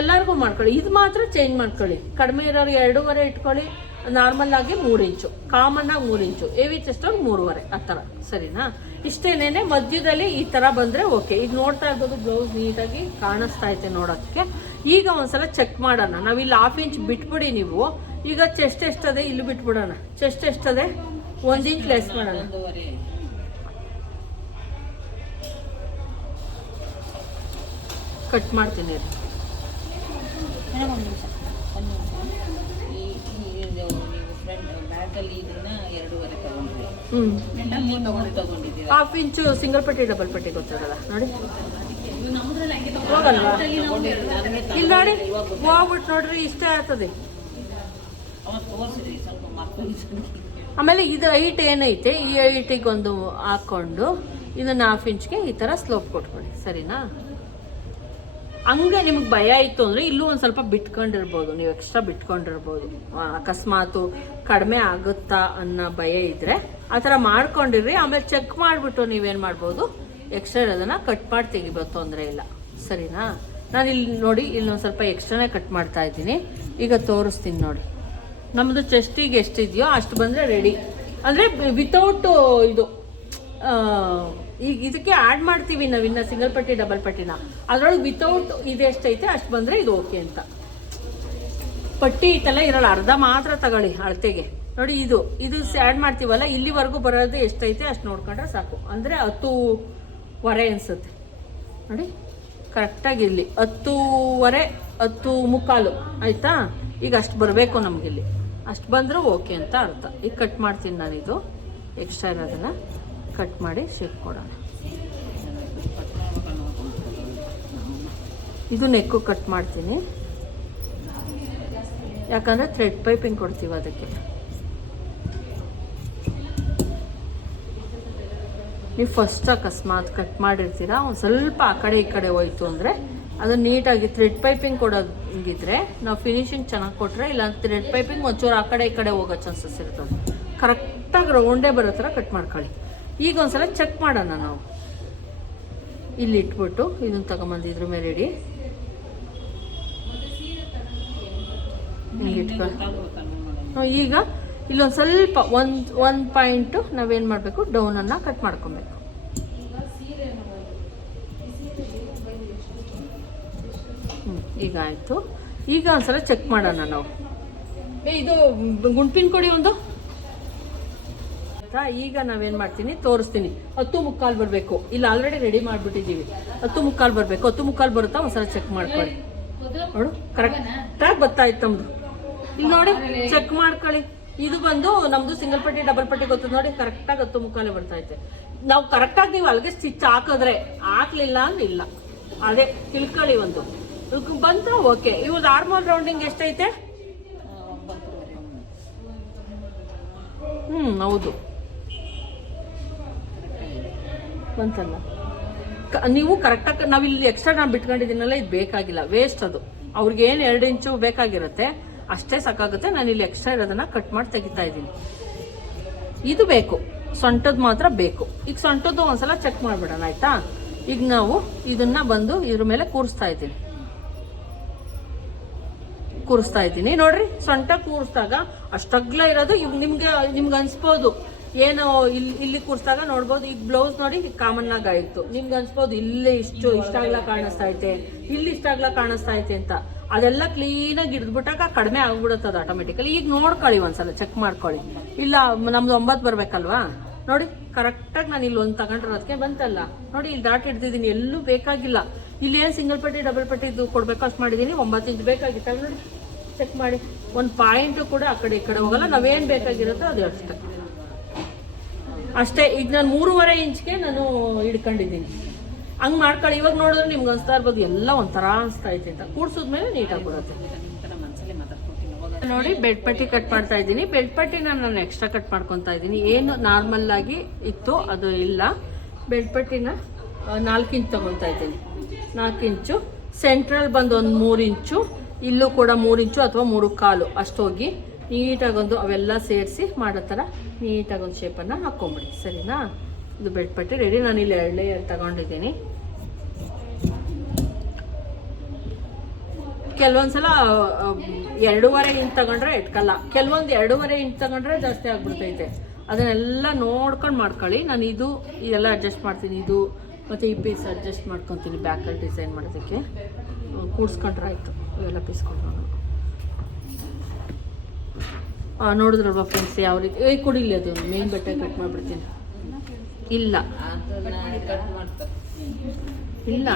ಎಲ್ಲರಿಗೂ ಮಾಡ್ಕೊಳ್ಳಿ. ಇದು ಮಾತ್ರ ಚೇಂಜ್ ಮಾಡ್ಕೊಳ್ಳಿ. ಕಡಿಮೆ ಇರೋರು ಎರಡೂವರೆ ಇಟ್ಕೊಳ್ಳಿ. ನಾರ್ಮಲ್ ಆಗಿ ಮೂರು ಇಂಚು, ಕಾಮನ್ ಆಗಿ ಮೂರು ಇಂಚು ಎವಿ ಚೆಸ್ಟ್ ಮೂರುವರೆ, ಆ ಥರ, ಸರಿನಾ? ಇಷ್ಟೇನೇನೆ ಮಧ್ಯದಲ್ಲಿ ಈ ಥರ ಬಂದರೆ ಓಕೆ ಈಗ ನೋಡ್ತಾ ಇರ್ಬೋದು ಬ್ಲೌಸ್ ನೀಟಾಗಿ ಕಾಣಿಸ್ತಾ ಐತೆ ನೋಡೋಕ್ಕೆ ಈಗ ಒಂದ್ಸಲ ಚೆಕ್ ಮಾಡೋಣ. ನಾವಿಲ್ಲಿ ಹಾಫ್ ಇಂಚ್ ಬಿಟ್ಬಿಡಿ ನೀವು. ಈಗ ಚೆಸ್ಟ್ ಎಷ್ಟದೆ? ಇಲ್ಲಿ ಬಿಟ್ಬಿಡೋಣ. ಚೆಸ್ಟ್ ಎಷ್ಟದೆ? ಒಂದು ಇಂಚ್ ಲೆಸ್ ಮಾಡೋಣ. ಕಟ್ ಮಾಡ್ತೀನಿ. ಇದನ್ನ ಎರಡೂವರೆ ಹಾಫ್ ಇಂಚು ಸಿಂಗಲ್ ಪಟ್ಟಿ ಡಬಲ್ ಪಟ್ಟಿ ಗೊತ್ತಾಗಲ್ಲ ನೋಡಿ. ಹೋಗಲ್ವಾ? ಇಲ್ಲಿ ನೋಡಿ. ಹೋಗ್ಬಿಟ್ಟು ನೋಡ್ರಿ ಇಷ್ಟೇ ಆಗ್ತದೆ. ಅವಾಗ ತೋರಿಸಿದ್ರಿ ಸ್ವಲ್ಪ ಮಕ್ಕಳು ಆಮೇಲೆ ಇದು ಐಟ್ ಏನೈತೆ? ಈ ಐಟಿಗೆ ಒಂದು ಹಾಕೊಂಡು ಇದನ್ನ ಹಾಫ್ ಇಂಚ್ಗೆ ಈ ಥರ ಸ್ಲೋಪ್ ಕೊಟ್ಕೊಳ್ಳಿ ಸರಿನಾ? ಹಂಗೆ ನಿಮ್ಗೆ ಭಯ ಇತ್ತು ಅಂದರೆ ಇಲ್ಲೂ ಒಂದು ಸ್ವಲ್ಪ ಬಿಟ್ಕೊಂಡಿರ್ಬೋದು. ನೀವು ಎಕ್ಸ್ಟ್ರಾ ಬಿಟ್ಕೊಂಡಿರ್ಬೋದು. ಅಕಸ್ಮಾತು ಕಡಿಮೆ ಆಗುತ್ತಾ ಅನ್ನೋ ಭಯ ಇದ್ದರೆ ಆ ಥರ ಮಾಡ್ಕೊಂಡಿರ್ರಿ. ಆಮೇಲೆ ಚೆಕ್ ಮಾಡಿಬಿಟ್ಟು ನೀವೇನು ಮಾಡ್ಬೋದು? ಎಕ್ಸ್ಟ್ರಾ ಇರೋದನ್ನ ಕಟ್ ಮಾಡಿ ತೆಗಿಬೋದು ತೊಂದರೆ ಇಲ್ಲ. ಸರಿನಾ? ನಾನು ಇಲ್ಲಿ ನೋಡಿ, ಇಲ್ಲೊಂದು ಸ್ವಲ್ಪ ಎಕ್ಸ್ಟ್ರಾನೇ ಕಟ್ ಮಾಡ್ತಾ ಇದ್ದೀನಿ. ಈಗ ತೋರಿಸ್ತೀನಿ ನೋಡಿ. ನಮ್ಮದು ಚೆಸ್ಟಿಗೆ ಎಷ್ಟಿದೆಯೋ ಅಷ್ಟು ಬಂದರೆ ರೆಡಿ ಅಂದರೆ ವಿತೌಟು ಇದು ಈಗ ಇದಕ್ಕೆ ಆ್ಯಡ್ ಮಾಡ್ತೀವಿ ನಾವು ಇನ್ನು ಸಿಂಗಲ್ ಪಟ್ಟಿ ಡಬಲ್ ಪಟ್ಟಿನ. ಅದರೊಳಗೆ ವಿತೌಟ್ ಇದು ಎಷ್ಟೈತೆ, ಅಷ್ಟು ಬಂದರೆ ಇದು ಓಕೆ ಅಂತ. ಪಟ್ಟಿ ಇಟ್ಟೆಲ್ಲ ಇರೋಲ್ಲ, ಅರ್ಧ ಮಾತ್ರ ತಗೊಳ್ಳಿ ಅಳತೆಗೆ. ನೋಡಿ ಇದು ಇದು ಆ್ಯಡ್ ಮಾಡ್ತೀವಲ್ಲ, ಇಲ್ಲಿವರೆಗೂ ಬರೋದು ಎಷ್ಟೈತೆ, ಅಷ್ಟು ನೋಡ್ಕೊಂಡ್ರೆ ಸಾಕು. ಅಂದರೆ ಹತ್ತೂವರೆ ಅನಿಸುತ್ತೆ. ನೋಡಿ ಕರೆಕ್ಟಾಗಿ ಇಲ್ಲಿ. ಹತ್ತೂವರೆ, ಹತ್ತು ಮುಕ್ಕಾಲು, ಆಯಿತಾ? ಈಗ ಅಷ್ಟು ಬರಬೇಕು ನಮಗಿಲ್ಲಿ ಅಷ್ಟು ಬಂದರೂ ಓಕೆ ಅಂತ ಅರ್ಥ. ಈಗ ಕಟ್ ಮಾಡ್ತೀನಿ ನಾನು ಇದು ಎಕ್ಸ್ಟ್ರಾ ಇರೋದನ್ನ. ಕಟ್ ಮಾಡಿ ಶೇಪ್ ಕೊಡೋಣ. ಇದು ನೆಕ್ಕು ಕಟ್ ಮಾಡ್ತೀನಿ. ಯಾಕಂದರೆ ಥ್ರೆಡ್ ಪೈಪಿಂಗ್ ಕೊಡ್ತೀವಿ ಅದಕ್ಕೆ. ನೀವು ಫಸ್ಟ್ ಅಕಸ್ಮಾತ್ ಕಟ್ ಮಾಡಿರ್ತೀರಾ, ಒಂದು ಸ್ವಲ್ಪ ಆ ಕಡೆ ಈ ಕಡೆ ಹೋಯ್ತು ಅಂದರೆ ಅದನ್ನ ನೀಟಾಗಿ ಥ್ರೆಡ್ ಪೈಪಿಂಗ್ ಕೊಡೋಂಗಿದ್ರೆ ನಾವು ಫಿನಿಶಿಂಗ್ ಚೆನ್ನಾಗಿ ಕೊಟ್ಟರೆ ಇಲ್ಲ ಥ್ರೆಡ್ ಪೈಪಿಂಗ್ ಒಂಚೂರು ಆ ಕಡೆ ಈ ಕಡೆ ಹೋಗೋ ಚಾನ್ಸಸ್ ಇರ್ತದೆ. ಕರೆಕ್ಟಾಗಿ ರೌಂಡೇ ಬರೋ ಥರ ಕಟ್ ಮಾಡ್ಕೊಳ್ಳಿ. ಈಗ ಒಂದ್ಸಲ ಚೆಕ್ ಮಾಡೋಣ ನಾವು. ಇಲ್ಲಿ ಇಟ್ಬಿಟ್ಟು ಇದನ್ನ ತಗೊಂಬಂದು ಇದ್ರ ಮೇಲೆ ಇಡಿ. ಇಟ್ಕೊಂಡು ಈಗ ಇಲ್ಲೊಂದು ಸ್ವಲ್ಪ ಒಂದು ಒಂದು ಪಾಯಿಂಟು ನಾವೇನು ಮಾಡಬೇಕು? ಡೌನನ್ನು ಕಟ್ ಮಾಡ್ಕೊಬೇಕು. ಹ್ಞೂ ಈಗ ಆಯಿತು. ಈಗ ಒಂದ್ಸಲ ಚೆಕ್ ಮಾಡೋಣ ನಾವು. ಇದು ಗುಂಡ್ಪಿನ್ ಕೊಡಿ ಒಂದು? ಆಯ್ತಾ ಈಗ ನಾವೇನು ಮಾಡ್ತೀನಿ? ತೋರಿಸ್ತೀನಿ. ಹತ್ತು ಮುಕ್ಕಾಲು ಬರಬೇಕು. ಇಲ್ಲ ಆಲ್ರೆಡಿ ರೆಡಿ ಮಾಡಿಬಿಟ್ಟಿದ್ದೀವಿ. ಹತ್ತು ಮುಕ್ಕಾಲು ಬರಬೇಕು. ಹತ್ತು ಮುಕ್ಕಾಲು ಬರುತ್ತಾ? ಒಂದ್ಸಲ ಚೆಕ್ ಮಾಡ್ಕೊಳ್ಳಿ. ನೋಡು ಕರೆಕ್ಟಾಗಿ ಬರ್ತಾಯ್ತು ನಮ್ದು. ಇಲ್ಲಿ ನೋಡಿ ಚೆಕ್ ಮಾಡ್ಕೊಳ್ಳಿ. ಇದು ಬಂದು ನಮ್ದು ಸಿಂಗಲ್ ಪಟ್ಟಿ ಡಬಲ್ ಪಟ್ಟಿ ಗೊತ್ತದ ನೋಡಿ? ಕರೆಕ್ಟಾಗಿ ಹತ್ತು ಮುಕ್ಕಾಲೆ ಬರ್ತೈತೆ ನಾವು ಕರೆಕ್ಟಾಗಿ ನೀವು ಅಲ್ಲಿಗೆ ಸ್ಟಿಚ್ ಹಾಕಿದ್ರೆ ಹಾಕ್ಲಿಲ್ಲ ಅಂದ್ರೆ ಇಲ್ಲ. ಅದೇ, ತಿಳ್ಕೊಳ್ಳಿ ಒಂದು. ಬಂತ? ಓಕೆ ಇವಾಗ ಆರ್ಮಲ್ ರೌಂಡಿಂಗ್ ಎಷ್ಟೈತೆ? ಹ್ಮ್, ಹೌದು. ಬಂತಲ್ಲ ನೀವು ಕರೆಕ್ಟಾಗಿ ನಾವು ಇಲ್ಲಿ ಎಕ್ಸ್ಟ್ರಾ ನಾನು ಬಿಟ್ಕೊಂಡಿದ್ದೀನಲ್ಲ, ಇದು ಬೇಕಾಗಿಲ್ಲ. ವೇಸ್ಟ್ ಅದು. ಅವ್ರಿಗೆ ಏನು ಎರಡು ಇಂಚು ಬೇಕಾಗಿರುತ್ತೆ, ಅಷ್ಟೇ ಸಾಕಾಗುತ್ತೆ. ನಾನು ಇಲ್ಲಿ ಎಕ್ಸ್ಟ್ರಾ ಇರೋದನ್ನು ಕಟ್ ಮಾಡಿ ತೆಗಿತಾ ಇದ್ದೀನಿ. ಇದು ಬೇಕು. ಸೊಂಟದ್ದು ಮಾತ್ರ ಬೇಕು. ಈಗ ಸೊಂಟದ್ದು ಒಂದ್ಸಲ ಚೆಕ್ ಮಾಡಿಬಿಡೋಣ, ಆಯಿತಾ? ಈಗ ನಾವು ಇದನ್ನು ಬಂದು ಇದ್ರ ಮೇಲೆ ಕೂರಿಸ್ತಾ ಇದ್ದೀನಿ. ಕೂರಿಸ್ತಾ ಇದ್ದೀನಿ. ನೋಡ್ರಿ, ಸೊಂಟ ಕೂರಿಸಿದಾಗ ಅಷ್ಟಗ್ಲ ಇರೋದು. ಇವ್ ನಿಮ್ಗೆ ನಿಮ್ಗೆ ಅನ್ಸ್ಬೋದು. ಏನು ಇಲ್ಲಿ ಇಲ್ಲಿ ಕೂರಿಸಿದಾಗ ನೋಡ್ಬೋದು, ಈಗ ಬ್ಲೌಸ್ ನೋಡಿ ಕಾಮನ್ ಆಗಿ ಆಯ್ತು. ನಿಮ್ಗೆ ಅನ್ಸ್ಬೋದು, ಇಲ್ಲಿ ಇಷ್ಟು ಇಷ್ಟಾಗ್ಲ ಕಾಣಿಸ್ತಾ ಐತೆ, ಇಲ್ಲಿ ಇಷ್ಟ ಆಗ್ಲಾ ಕಾಣಿಸ್ತಾ ಐತೆ ಅಂತ. ಅದೆಲ್ಲ ಕ್ಲೀನಾಗಿ ಹಿಡಿದ್ಬಿಟ್ಟಾಗ ಕಡಿಮೆ ಆಗ್ಬಿಡುತ್ತೆ ಅದು ಆಟೋಮೆಟಿಕಲಿ ಈಗ ನೋಡ್ಕೊಳ್ಳಿ ಒಂದ್ಸಲ ಚೆಕ್ ಮಾಡ್ಕೊಳ್ಳಿ. ಇಲ್ಲ, ನಮ್ದು ಒಂಬತ್ತು ಬರ್ಬೇಕಲ್ವಾ? ನೋಡಿ ಕರೆಕ್ಟಾಗಿ ನಾನು ಇಲ್ಲಿ ಒಂದು ಅದಕ್ಕೆ ಬಂತಲ್ಲ. ನೋಡಿ, ಇಲ್ಲಿ ಡಾಟ್ ಹಿಡ್ದಿದ್ದೀನಿ, ಎಲ್ಲೂ ಬೇಕಾಗಿಲ್ಲ. ಇಲ್ಲಿ ಏನು ಸಿಂಗಲ್ ಪಟ್ಟಿ ಡಬಲ್ ಪಟ್ಟಿ ಇದು ಕೊಡ್ಬೇಕು ಅಷ್ಟು ಮಾಡಿದ್ದೀನಿ, ಒಂಬತ್ತು ಇಂಚ್ ಬೇಕಾಗಿತ್ತು. ನೋಡಿ ಚೆಕ್ ಮಾಡಿ. ಒಂದು ಪಾಯಿಂಟು ಕೂಡ ಆ ಕಡೆ, ಈ ಕಡೆ ಹೋಗಲ್ಲ, ನಾವೇನು ಬೇಕಾಗಿರುತ್ತೋ ಅದು ಅಷ್ಟೇ. ಅಷ್ಟೇ, ಈಗ ನಾನು ಮೂರುವರೆ ಇಂಚ್ಗೆ ನಾನು ಹಿಡ್ಕೊಂಡಿದ್ದೀನಿ. ಹಂಗೆ ಮಾಡ್ಕೊಳ್ಳಿ, ಇವಾಗ ನೋಡಿದ್ರೆ ನಿಮ್ಗೆ ಅನಿಸ್ತಾ ಇರ್ಬೋದು, ಎಲ್ಲ ಒಂಥರ ಅನಿಸ್ತಾ ಐತೆ ಅಂತ. ಕೂಡ್ಸಿದ್ಮೇಲೆ ನೀಟಾಗಿ ಬರುತ್ತೆ. ನೋಡಿ ಬೆಡ್ ಪಟ್ಟಿ ಕಟ್ ಮಾಡ್ತಾ ಇದ್ದೀನಿ. ಬೆಡ್ ಪಟ್ಟಿ ನಾನು ಎಕ್ಸ್ಟ್ರಾ ಕಟ್ ಮಾಡ್ಕೊತಾ ಇದ್ದೀನಿ. ಏನು ನಾರ್ಮಲ್ ಆಗಿ ಇತ್ತು, ಅದು ಇಲ್ಲ. ಬೆಡ್ ಪಟ್ಟಿನ ನಾಲ್ಕು ಇಂಚ್ ತೊಗೊತಾ ಇದ್ದೀನಿ. ನಾಲ್ಕು ಇಂಚು. ಸೆಂಟ್ರಲ್ ಬಂದು ಒಂದು ಮೂರು ಇಂಚು. ಇಲ್ಲೂ ಕೂಡ ಮೂರು ಇಂಚು ಅಥವಾ ಮೂರು ಕಾಲು. ಅಷ್ಟೋಗಿ ನೀಟಾಗೊಂದು ಅವೆಲ್ಲ ಸೇರಿಸಿ ಮಾಡೋ ಥರ ನೀಟಾಗೊಂದು ಶೇಪನ್ನು ಹಾಕ್ಕೊಂಬಿಡಿ, ಸರಿನಾ? ಇದು ಬೆಡ್ ಪಟ್ಟಿ ರೆಡಿ ನಾನು ಇಲ್ಲಿ ಎರಡು ಲೇಯರ್ ತಗೊಂಡಿದ್ದೀನಿ. ಕೆಲವೊಂದ್ಸಲ ಸಲ ಎರಡೂವರೆ ಇಂಚ್ ತಗೊಂಡ್ರೆ ಇಟ್ಕಲ್ಲ ಕೆಲವೊಂದು ಎರಡೂವರೆ ಇಂಚ್ ತಗೊಂಡ್ರೆ ಜಾಸ್ತಿ ಆಗ್ಬಿಡ್ತೈತೆ. ಅದನ್ನೆಲ್ಲ ನೋಡ್ಕೊಂಡು ಮಾಡ್ಕೊಳ್ಳಿ. ನಾನು ಇದು, ಇದೆಲ್ಲ ಅಡ್ಜಸ್ಟ್ ಮಾಡ್ತೀನಿ. ಇದು ಮತ್ತು ಈ ಪೀಸ್ ಅಡ್ಜಸ್ಟ್ ಮಾಡ್ಕೊತೀನಿ ಬ್ಯಾಕಲ್ಲಿ ಡಿಸೈನ್ ಮಾಡೋದಕ್ಕೆ. ಕೂಡಿಸ್ಕೊಂಡ್ರೆ ಆಯಿತು. ಇವೆಲ್ಲ ಪೀಸ್ಕೊಂಡ್ರು ನೋಡಿದ್ರಲ್ವಾ ಫ್ರೆಂಡ್ಸ್ ಯಾವ ರೀತಿ? ಏ ಕೊಡಿಲ್ಲ ಅದು ಮೇನ್ ಬಟ್ಟೆ ಕಟ್ ಮಾಡಿಬಿಡ್ತೀನಿ. ಇಲ್ಲ. ಇಲ್ಲ.